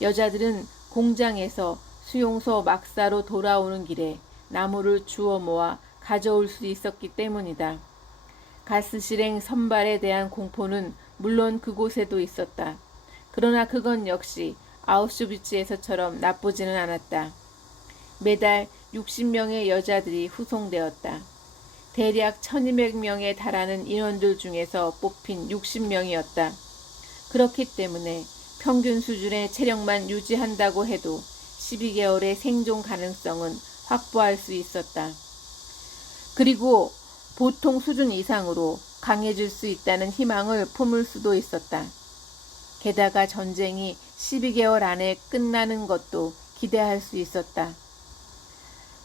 여자들은 공장에서 수용소 막사로 돌아오는 길에 나무를 주워 모아 가져올 수 있었기 때문이다. 가스실행 선발에 대한 공포는 물론 그곳에도 있었다. 그러나 그건 역시 아우슈비츠에서처럼 나쁘지는 않았다. 매달 60명의 여자들이 후송되었다. 대략 1200명에 달하는 인원들 중에서 뽑힌 60명이었다. 그렇기 때문에 평균 수준의 체력만 유지한다고 해도 12개월의 생존 가능성은 확보할 수 있었다. 그리고 보통 수준 이상으로 강해질 수 있다는 희망을 품을 수도 있었다. 게다가 전쟁이 12개월 안에 끝나는 것도 기대할 수 있었다.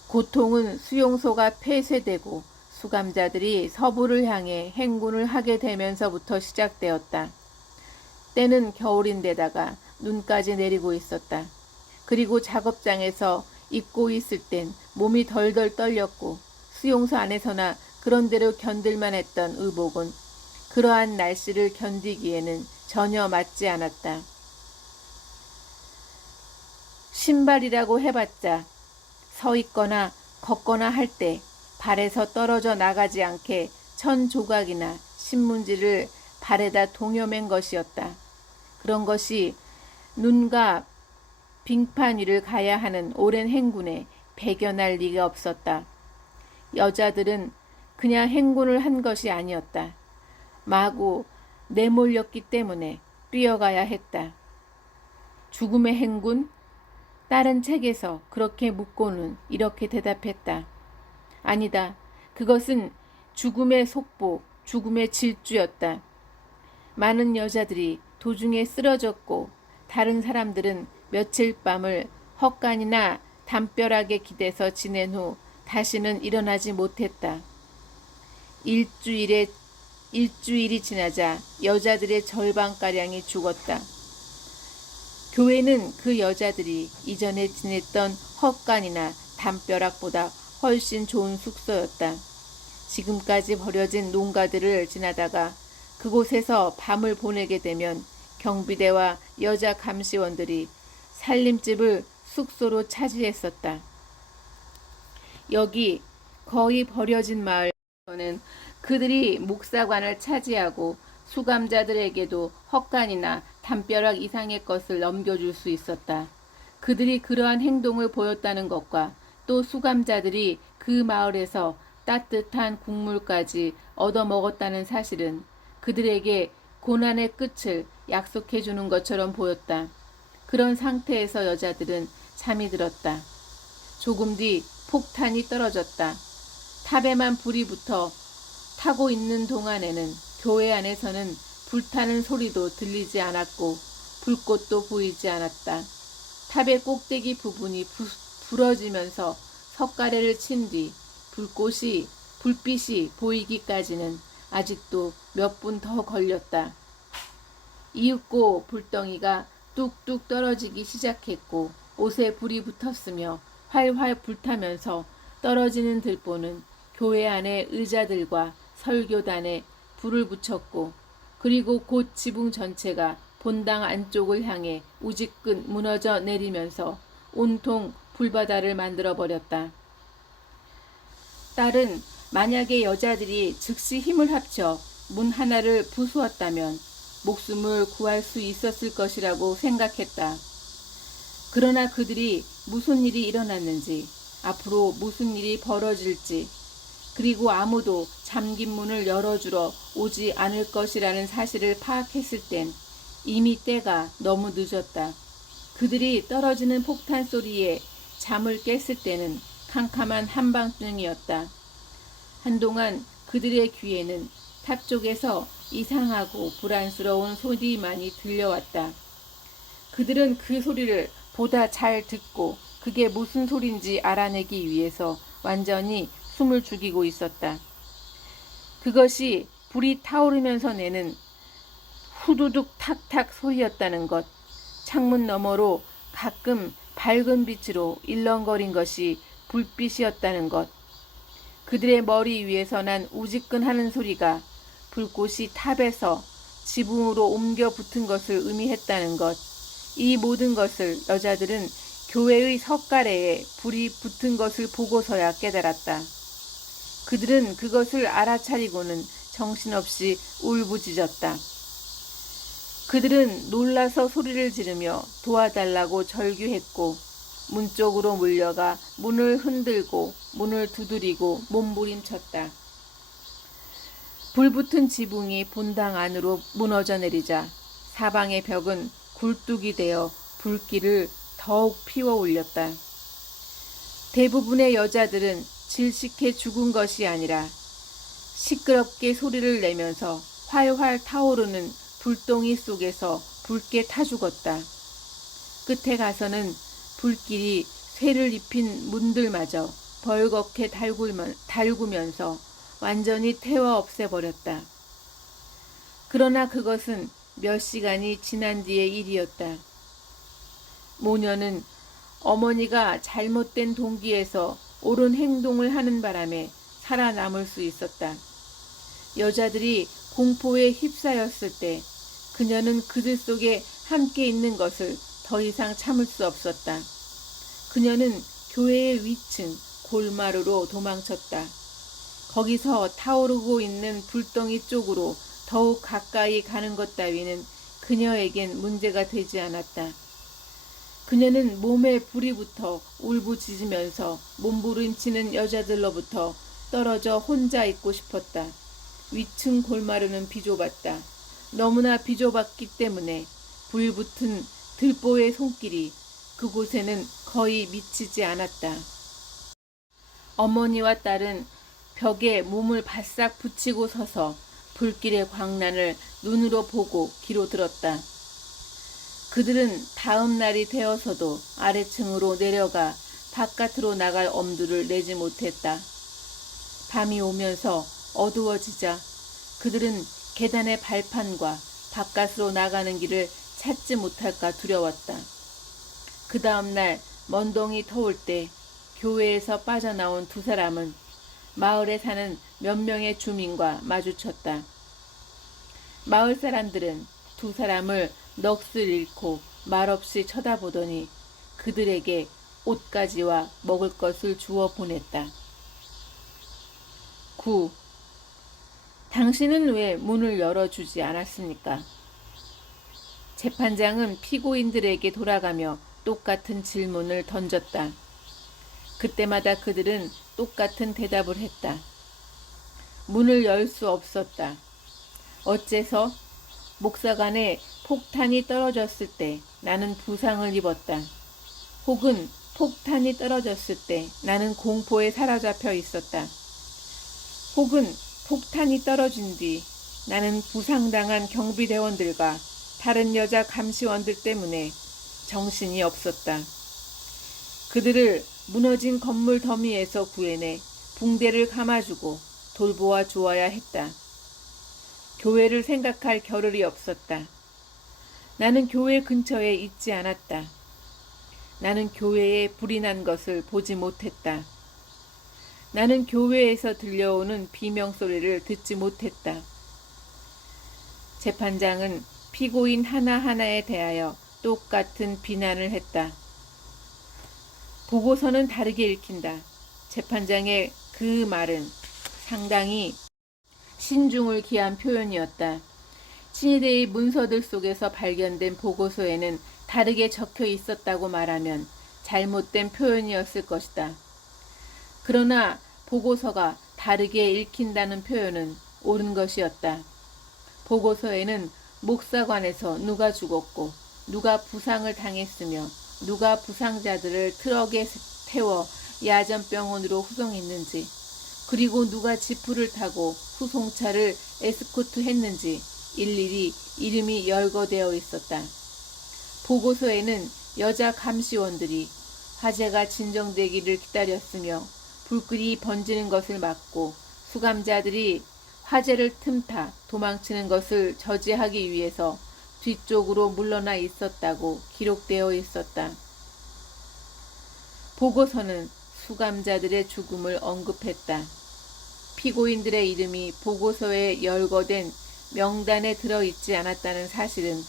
고통은 수용소가 폐쇄되고 수감자들이 서부를 향해 행군을 하게 되면서부터 시작되었다. 때는 겨울인데다가 눈까지 내리고 있었다. 그리고 작업장에서 입고 있을 땐 몸이 덜덜 떨렸고 수용소 안에서나 그런대로 견딜만 했던 의복은 그러한 날씨를 견디기에는 전혀 맞지 않았다. 신발이라고 해봤자 서 있거나 걷거나 할 때 발에서 떨어져 나가지 않게 천 조각이나 신문지를 발에다 동여맨 것이었다. 그런 것이 눈과 빙판 위를 가야 하는 오랜 행군에 배견할 리가 없었다. 여자들은 그냥 행군을 한 것이 아니었다. 마구 내몰렸기 때문에 뛰어가야 했다. 죽음의 행군? 다른 책에서 그렇게 묻고는 이렇게 대답했다. 아니다. 그것은 죽음의 속보, 죽음의 질주였다. 많은 여자들이 도중에 쓰러졌고 다른 사람들은 며칠 밤을 헛간이나 담벼락에 기대서 지낸 후 다시는 일어나지 못했다. 일주일이 지나자 여자들의 절반가량이 죽었다. 교회는 그 여자들이 이전에 지냈던 헛간이나 담벼락보다 훨씬 좋은 숙소였다. 지금까지 버려진 농가들을 지나다가 그곳에서 밤을 보내게 되면 경비대와 여자 감시원들이 살림집을 숙소로 차지했었다. 여기 거의 버려진 마을에서는 그들이 목사관을 차지하고 수감자들에게도 헛간이나 담벼락 이상의 것을 넘겨줄 수 있었다. 그들이 그러한 행동을 보였다는 것과 또 수감자들이 그 마을에서 따뜻한 국물까지 얻어먹었다는 사실은 그들에게 고난의 끝을 약속해 주는 것처럼 보였다. 그런 상태에서 여자들은 잠이 들었다. 조금 뒤 폭탄이 떨어졌다. 탑에만 불이 붙어 타고 있는 동안에는 교회 안에서는 불타는 소리도 들리지 않았고 불꽃도 보이지 않았다. 탑의 꼭대기 부분이 부러지면서 석가래를 친 뒤 불빛이 보이기까지는 아직도 몇 분 더 걸렸다. 이윽고 불덩이가 뚝뚝 떨어지기 시작했고 옷에 불이 붙었으며 활활 불타면서 떨어지는 들보는 교회 안의 의자들과 설교단에 불을 붙였고 그리고 곧 지붕 전체가 본당 안쪽을 향해 우지끈 무너져 내리면서 온통 불바다를 만들어 버렸다. 딸은 만약에 여자들이 즉시 힘을 합쳐 문 하나를 부수었다면 목숨을 구할 수 있었을 것이라고 생각했다. 그러나 그들이 무슨 일이 일어났는지, 앞으로 무슨 일이 벌어질지, 그리고 아무도 잠긴 문을 열어주러 오지 않을 것이라는 사실을 파악했을 땐 이미 때가 너무 늦었다. 그들이 떨어지는 폭탄 소리에 잠을 깼을 때는 캄캄한 한밤중이었다. 한동안 그들의 귀에는 탑 쪽에서 이상하고 불안스러운 소리만이 들려왔다. 그들은 그 소리를 보다 잘 듣고 그게 무슨 소린지 알아내기 위해서 완전히 숨을 죽이고 있었다. 그것이 불이 타오르면서 내는 후두둑 탁탁 소리였다는 것, 창문 너머로 가끔 밝은 빛으로 일렁거린 것이 불빛이었다는 것, 그들의 머리 위에서 난 우지끈하는 소리가 불꽃이 탑에서 지붕으로 옮겨 붙은 것을 의미했다는 것, 이 모든 것을 여자들은 교회의 석가래에 불이 붙은 것을 보고서야 깨달았다. 그들은 그것을 알아차리고는 정신없이 울부짖었다. 그들은 놀라서 소리를 지르며 도와달라고 절규했고 문 쪽으로 몰려가 문을 흔들고 문을 두드리고 몸부림쳤다. 불붙은 지붕이 본당 안으로 무너져 내리자 사방의 벽은 굴뚝이 되어 불길을 더욱 피워 올렸다. 대부분의 여자들은 질식해 죽은 것이 아니라 시끄럽게 소리를 내면서 활활 타오르는 불덩이 속에서 붉게 타 죽었다. 끝에 가서는 불길이 쇠를 입힌 문들마저 벌겋게 달구면서 완전히 태워 없애버렸다. 그러나 그것은 몇 시간이 지난 뒤의 일이었다. 모녀는 어머니가 잘못된 동기에서 옳은 행동을 하는 바람에 살아남을 수 있었다. 여자들이 공포에 휩싸였을 때 그녀는 그들 속에 함께 있는 것을 더 이상 참을 수 없었다. 그녀는 교회의 위층 골마루로 도망쳤다. 거기서 타오르고 있는 불덩이 쪽으로 더욱 가까이 가는 것 따위는 그녀에겐 문제가 되지 않았다. 그녀는 몸에 불이 붙어 울부짖으면서 몸부림치는 여자들로부터 떨어져 혼자 있고 싶었다. 위층 골마루는 비좁았다. 너무나 비좁았기 때문에 불붙은 들보의 손길이 그곳에는 거의 미치지 않았다. 어머니와 딸은 벽에 몸을 바싹 붙이고 서서 불길의 광란을 눈으로 보고 귀로 들었다. 그들은 다음 날이 되어서도 아래층으로 내려가 바깥으로 나갈 엄두를 내지 못했다. 밤이 오면서 어두워지자 그들은 계단의 발판과 바깥으로 나가는 길을 찾지 못할까 두려웠다. 그 다음 날 먼동이 터올 때 교회에서 빠져나온 두 사람은 마을에 사는 몇 명의 주민과 마주쳤다. 마을 사람들은 두 사람을 넋을 잃고 말없이 쳐다보더니 그들에게 옷가지와 먹을 것을 주어 보냈다. 9. 당신은 왜 문을 열어주지 않았습니까? 재판장은 피고인들에게 돌아가며 똑같은 질문을 던졌다. 그때마다 그들은 똑같은 대답을 했다. 문을 열 수 없었다. 어째서? 목사관에 폭탄이 떨어졌을 때 나는 부상을 입었다. 혹은 폭탄이 떨어졌을 때 나는 공포에 사로잡혀 있었다. 혹은 폭탄이 떨어진 뒤 나는 부상당한 경비대원들과 다른 여자 감시원들 때문에 정신이 없었다. 그들을 무너진 건물 더미에서 구해내 붕대를 감아주고 돌보아 주어야 했다. 교회를 생각할 겨를이 없었다. 나는 교회 근처에 있지 않았다. 나는 교회에 불이 난 것을 보지 못했다. 나는 교회에서 들려오는 비명소리를 듣지 못했다. 재판장은 피고인 하나하나에 대하여 똑같은 비난을 했다. 보고서는 다르게 읽힌다. 재판장의 그 말은 상당히 신중을 기한 표현이었다. 친위대의 문서들 속에서 발견된 보고서에는 다르게 적혀 있었다고 말하면 잘못된 표현이었을 것이다. 그러나 보고서가 다르게 읽힌다는 표현은 옳은 것이었다. 보고서에는 목사관에서 누가 죽었고 누가 부상을 당했으며 누가 부상자들을 트럭에 태워 야전병원으로 후송했는지 그리고 누가 지프를 타고 후송차를 에스코트했는지 일일이 이름이 열거되어 있었다. 보고서에는 여자 감시원들이 화재가 진정되기를 기다렸으며 불길이 번지는 것을 막고 수감자들이 화재를 틈타 도망치는 것을 저지하기 위해서 뒤쪽으로 물러나 있었다고 기록되어 있었다. 보고서는 수감자들의 죽음을 언급했다. 피고인들의 이름이 보고서에 열거된 명단에 들어있지 않았다는 사실은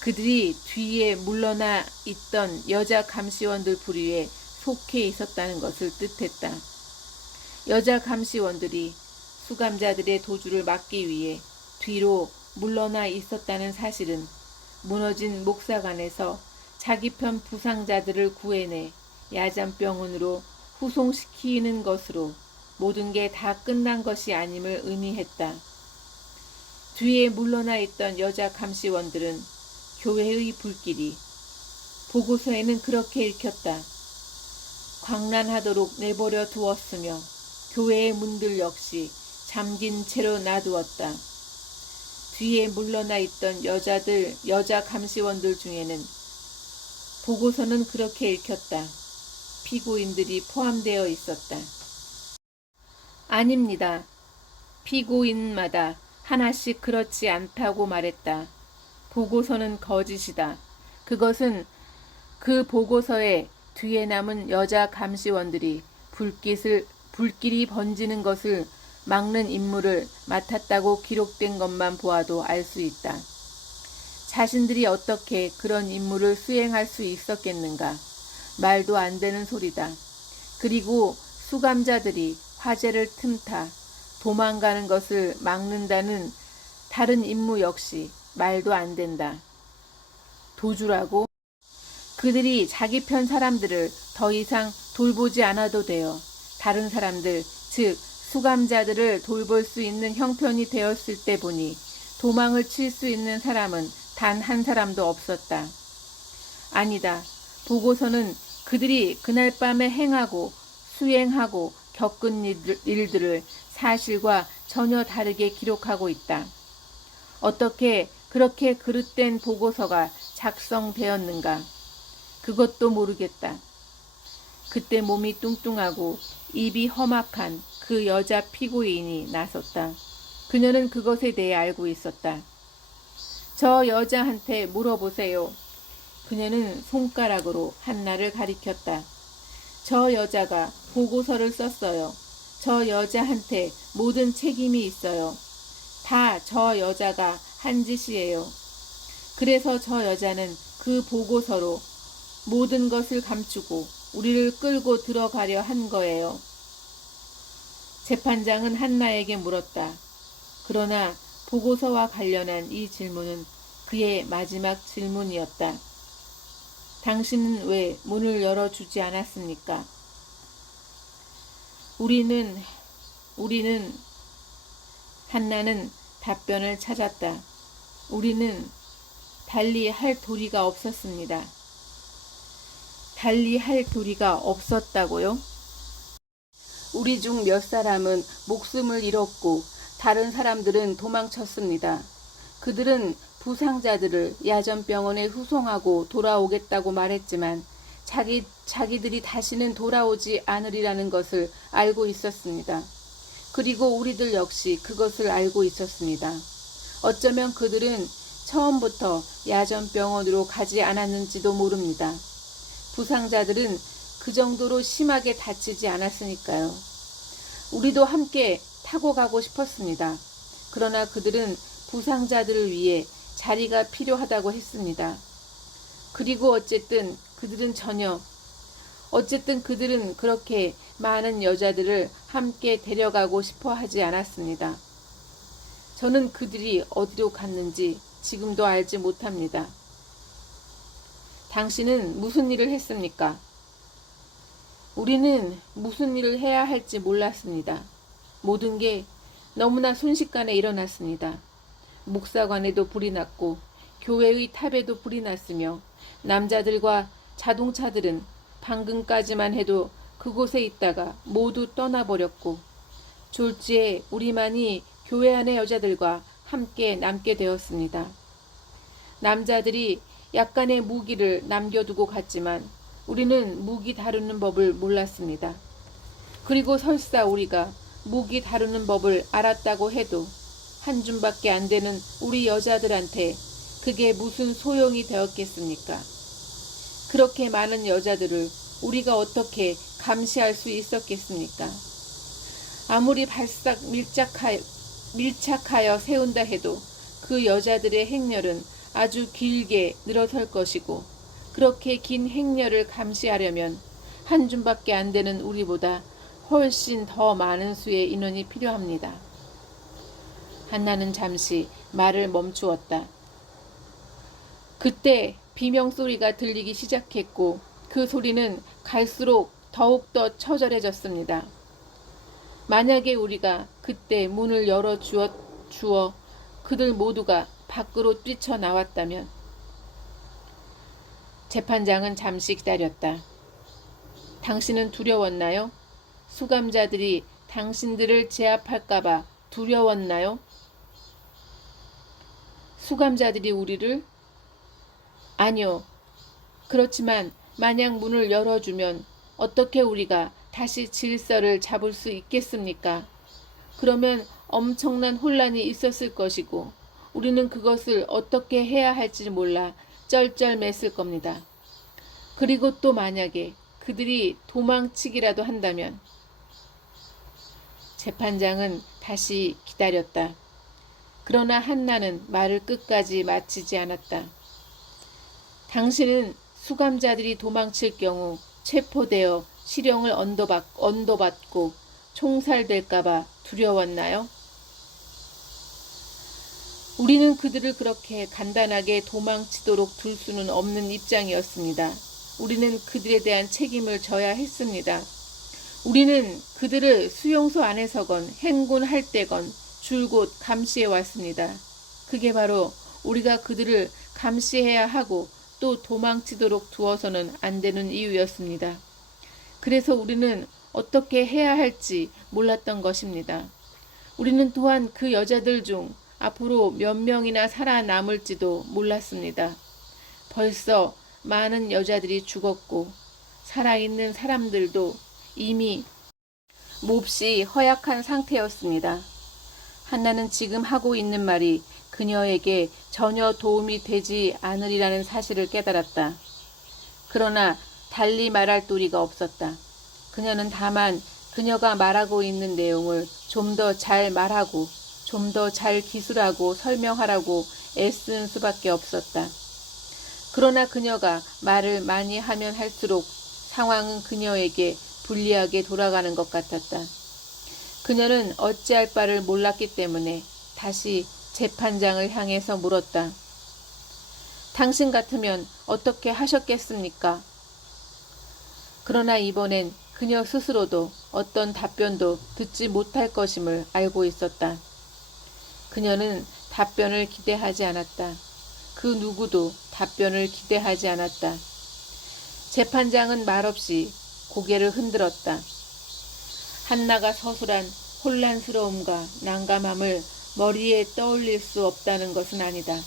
그들이 뒤에 물러나 있던 여자 감시원들 부류에 속해 있었다는 것을 뜻했다. 여자 감시원들이 수감자들의 도주를 막기 위해 뒤로 물러나 있었다는 사실은 무너진 목사관에서 자기 편 부상자들을 구해내 야전병원으로 후송시키는 것으로 모든 게 다 끝난 것이 아님을 의미했다. 뒤에 물러나 있던 여자 감시원들은 교회의 불길이 보고서에는 그렇게 읽혔다. 광란하도록 내버려 두었으며 교회의 문들 역시 잠긴 채로 놔두었다. 뒤에 물러나 있던 여자 감시원들 중에는 보고서는 그렇게 읽혔다. 피고인들이 포함되어 있었다. 아닙니다. 피고인마다 하나씩 그렇지 않다고 말했다. 보고서는 거짓이다. 그것은 그 보고서에 뒤에 남은 여자 감시원들이 불길이 번지는 것을 막는 임무를 맡았다고 기록된 것만 보아도 알 수 있다. 자신들이 어떻게 그런 임무를 수행할 수 있었겠는가? 말도 안 되는 소리다. 그리고 수감자들이 화재를 틈타 도망가는 것을 막는다는 다른 임무 역시 말도 안 된다. 도주라고? 그들이 자기 편 사람들을 더 이상 돌보지 않아도 되어 다른 사람들, 즉 수감자들을 돌볼 수 있는 형편이 되었을 때 보니 도망을 칠 수 있는 사람은 단 한 사람도 없었다. 아니다. 보고서는 그들이 그날 밤에 행하고 수행하고 겪은 일들을 사실과 전혀 다르게 기록하고 있다. 어떻게 그렇게 그릇된 보고서가 작성되었는가? 그것도 모르겠다. 그때 몸이 뚱뚱하고 입이 험악한 그 여자 피고인이 나섰다. 그녀는 그것에 대해 알고 있었다. 저 여자한테 물어보세요. 그녀는 손가락으로 한나를 가리켰다. 저 여자가 보고서를 썼어요. 저 여자한테 모든 책임이 있어요. 다 저 여자가 한 짓이에요. 그래서 저 여자는 그 보고서로 모든 것을 감추고 우리를 끌고 들어가려 한 거예요. 재판장은 한나에게 물었다. 그러나 보고서와 관련한 이 질문은 그의 마지막 질문이었다. 당신은 왜 문을 열어주지 않았습니까? 우리는 한나는 답변을 찾았다. 우리는 달리 할 도리가 없었습니다. 달리 할 도리가 없었다고요? 우리 중 몇 사람은 목숨을 잃었고 다른 사람들은 도망쳤습니다. 그들은 부상자들을 야전병원에 후송하고 돌아오겠다고 말했지만 자기들이 다시는 돌아오지 않으리라는 것을 알고 있었습니다. 그리고 우리들 역시 그것을 알고 있었습니다. 어쩌면 그들은 처음부터 야전병원으로 가지 않았는지도 모릅니다. 부상자들은 그 정도로 심하게 다치지 않았으니까요. 우리도 함께 타고 가고 싶었습니다. 그러나 그들은 부상자들을 위해 자리가 필요하다고 했습니다. 그리고 어쨌든 그들은 그렇게 많은 여자들을 함께 데려가고 싶어 하지 않았습니다. 저는 그들이 어디로 갔는지 지금도 알지 못합니다. 당신은 무슨 일을 했습니까? 우리는 무슨 일을 해야 할지 몰랐습니다. 모든 게 너무나 순식간에 일어났습니다. 목사관에도 불이 났고 교회의 탑에도 불이 났으며 남자들과 자동차들은 방금까지만 해도 그곳에 있다가 모두 떠나버렸고 졸지에 우리만이 교회 안의 여자들과 함께 남게 되었습니다. 남자들이 약간의 무기를 남겨두고 갔지만 우리는 무기 다루는 법을 몰랐습니다. 그리고 설사 우리가 무기 다루는 법을 알았다고 해도 한 줌밖에 안 되는 우리 여자들한테 그게 무슨 소용이 되었겠습니까? 그렇게 많은 여자들을 우리가 어떻게 감시할 수 있었겠습니까? 아무리 발싹 밀착하여 세운다 해도 그 여자들의 행렬은 아주 길게 늘어설 것이고 그렇게 긴 행렬을 감시하려면 한 줌밖에 안 되는 우리보다 훨씬 더 많은 수의 인원이 필요합니다. 한나는 잠시 말을 멈추었다. 그때 비명소리가 들리기 시작했고 그 소리는 갈수록 더욱더 처절해졌습니다. 만약에 우리가 그때 문을 열어주어 그들 모두가 밖으로 뛰쳐나왔다면. 재판장은 잠시 기다렸다. 당신은 두려웠나요? 수감자들이 당신들을 제압할까봐 두려웠나요? 수감자들이 우리를? 아니요. 그렇지만 만약 문을 열어주면 어떻게 우리가 다시 질서를 잡을 수 있겠습니까? 그러면 엄청난 혼란이 있었을 것이고 우리는 그것을 어떻게 해야 할지 몰라 쩔쩔맸을 겁니다. 그리고 또 만약에 그들이 도망치기라도 한다면. 재판장은 다시 기다렸다. 그러나 한나는 말을 끝까지 마치지 않았다. 당신은 수감자들이 도망칠 경우 체포되어 실형을 언도받고 총살될까봐 두려웠나요? 우리는 그들을 그렇게 간단하게 도망치도록 둘 수는 없는 입장이었습니다. 우리는 그들에 대한 책임을 져야 했습니다. 우리는 그들을 수용소 안에서건 행군할 때건 줄곧 감시해 왔습니다. 그게 바로 우리가 그들을 감시해야 하고 또 도망치도록 두어서는 안 되는 이유였습니다. 그래서 우리는 어떻게 해야 할지 몰랐던 것입니다. 우리는 또한 그 여자들 중 앞으로 몇 명이나 살아남을지도 몰랐습니다. 벌써 많은 여자들이 죽었고 살아있는 사람들도 이미 몹시 허약한 상태였습니다. 한나는 지금 하고 있는 말이 그녀에게 전혀 도움이 되지 않으리라는 사실을 깨달았다. 그러나 달리 말할 도리가 없었다. 그녀는 다만 그녀가 말하고 있는 내용을 좀 더 잘 말하고 좀 더 잘 기술하고 설명하라고 애쓰는 수밖에 없었다. 그러나 그녀가 말을 많이 하면 할수록 상황은 그녀에게 불리하게 돌아가는 것 같았다. 그녀는 어찌할 바를 몰랐기 때문에 다시 재판장을 향해서 물었다. 당신 같으면 어떻게 하셨겠습니까? 그러나 이번엔 그녀 스스로도 어떤 답변도 듣지 못할 것임을 알고 있었다. 그녀는 답변을 기대하지 않았다. 그 누구도 답변을 기대하지 않았다. 재판장은 말없이 고개를 흔들었다. 한나가 서술한 혼란스러움과 난감함을 머리에 떠올릴 수 없다는 것은 아니다.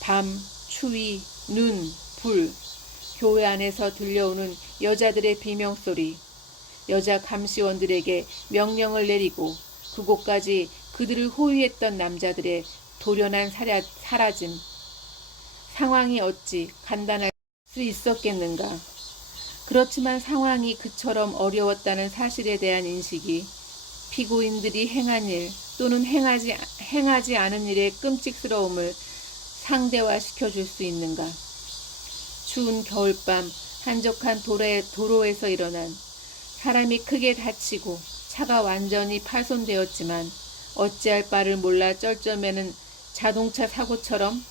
밤, 추위, 눈, 불, 교회 안에서 들려오는 여자들의 비명소리, 여자 감시원들에게 명령을 내리고 그곳까지 그들을 호위했던 남자들의 돌연한 사라짐. 상황이 어찌 간단할 수 있었겠는가. 그렇지만 상황이 그처럼 어려웠다는 사실에 대한 인식이 피고인들이 행한 일 또는 행하지 않은 일의 끔찍스러움을 상대화시켜 줄 수 있는가. 추운 겨울밤 한적한 도로에서 일어난 사람이 크게 다치고 차가 완전히 파손되었지만 어찌할 바를 몰라 쩔쩔매는 자동차 사고처럼,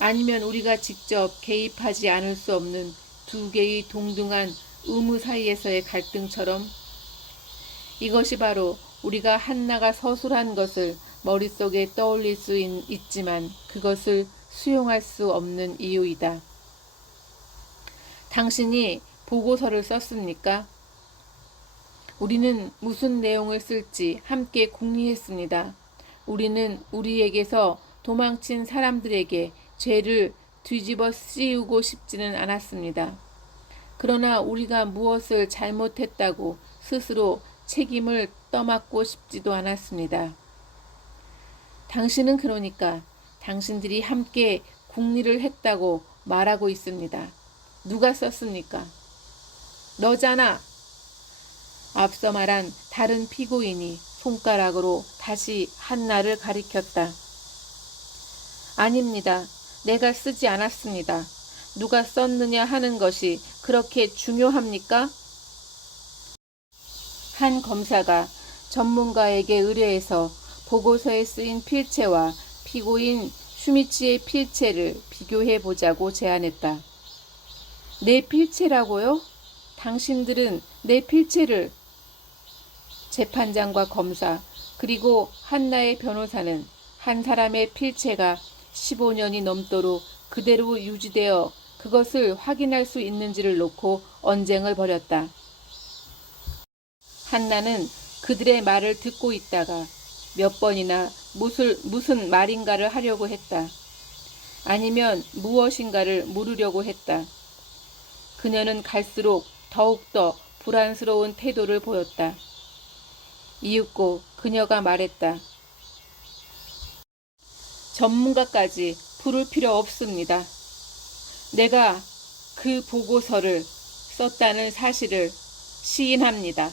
아니면 우리가 직접 개입하지 않을 수 없는 두 개의 동등한 의무 사이에서의 갈등처럼, 이것이 바로 우리가 한나가 서술한 것을 머릿속에 떠올릴 수 있지만 그것을 수용할 수 없는 이유이다. 당신이 보고서를 썼습니까? 우리는 무슨 내용을 쓸지 함께 궁리했습니다. 우리는 우리에게서 도망친 사람들에게 죄를 뒤집어 씌우고 싶지는 않았습니다. 그러나 우리가 무엇을 잘못했다고 스스로 책임을 떠맡고 싶지도 않았습니다. 당신은 그러니까 당신들이 함께 궁리를 했다고 말하고 있습니다. 누가 썼습니까? 너잖아. 앞서 말한 다른 피고인이 손가락으로 다시 한나를 가리켰다. 아닙니다. 내가 쓰지 않았습니다. 누가 썼느냐 하는 것이 그렇게 중요합니까? 한 검사가 전문가에게 의뢰해서 보고서에 쓰인 필체와 피고인 슈미치의 필체를 비교해 보자고 제안했다. 내 필체라고요? 당신들은 내 필체를. 재판장과 검사 그리고 한나의 변호사는 한 사람의 필체가 15년이 넘도록 그대로 유지되어 그것을 확인할 수 있는지를 놓고 언쟁을 벌였다. 한나는 그들의 말을 듣고 있다가 몇 번이나 무슨 말인가를 하려고 했다. 아니면 무엇인가를 물으려고 했다. 그녀는 갈수록 더욱더 불안스러운 태도를 보였다. 이윽고 그녀가 말했다. 전문가까지 부를 필요 없습니다. 내가 그 보고서를 썼다는 사실을 시인합니다.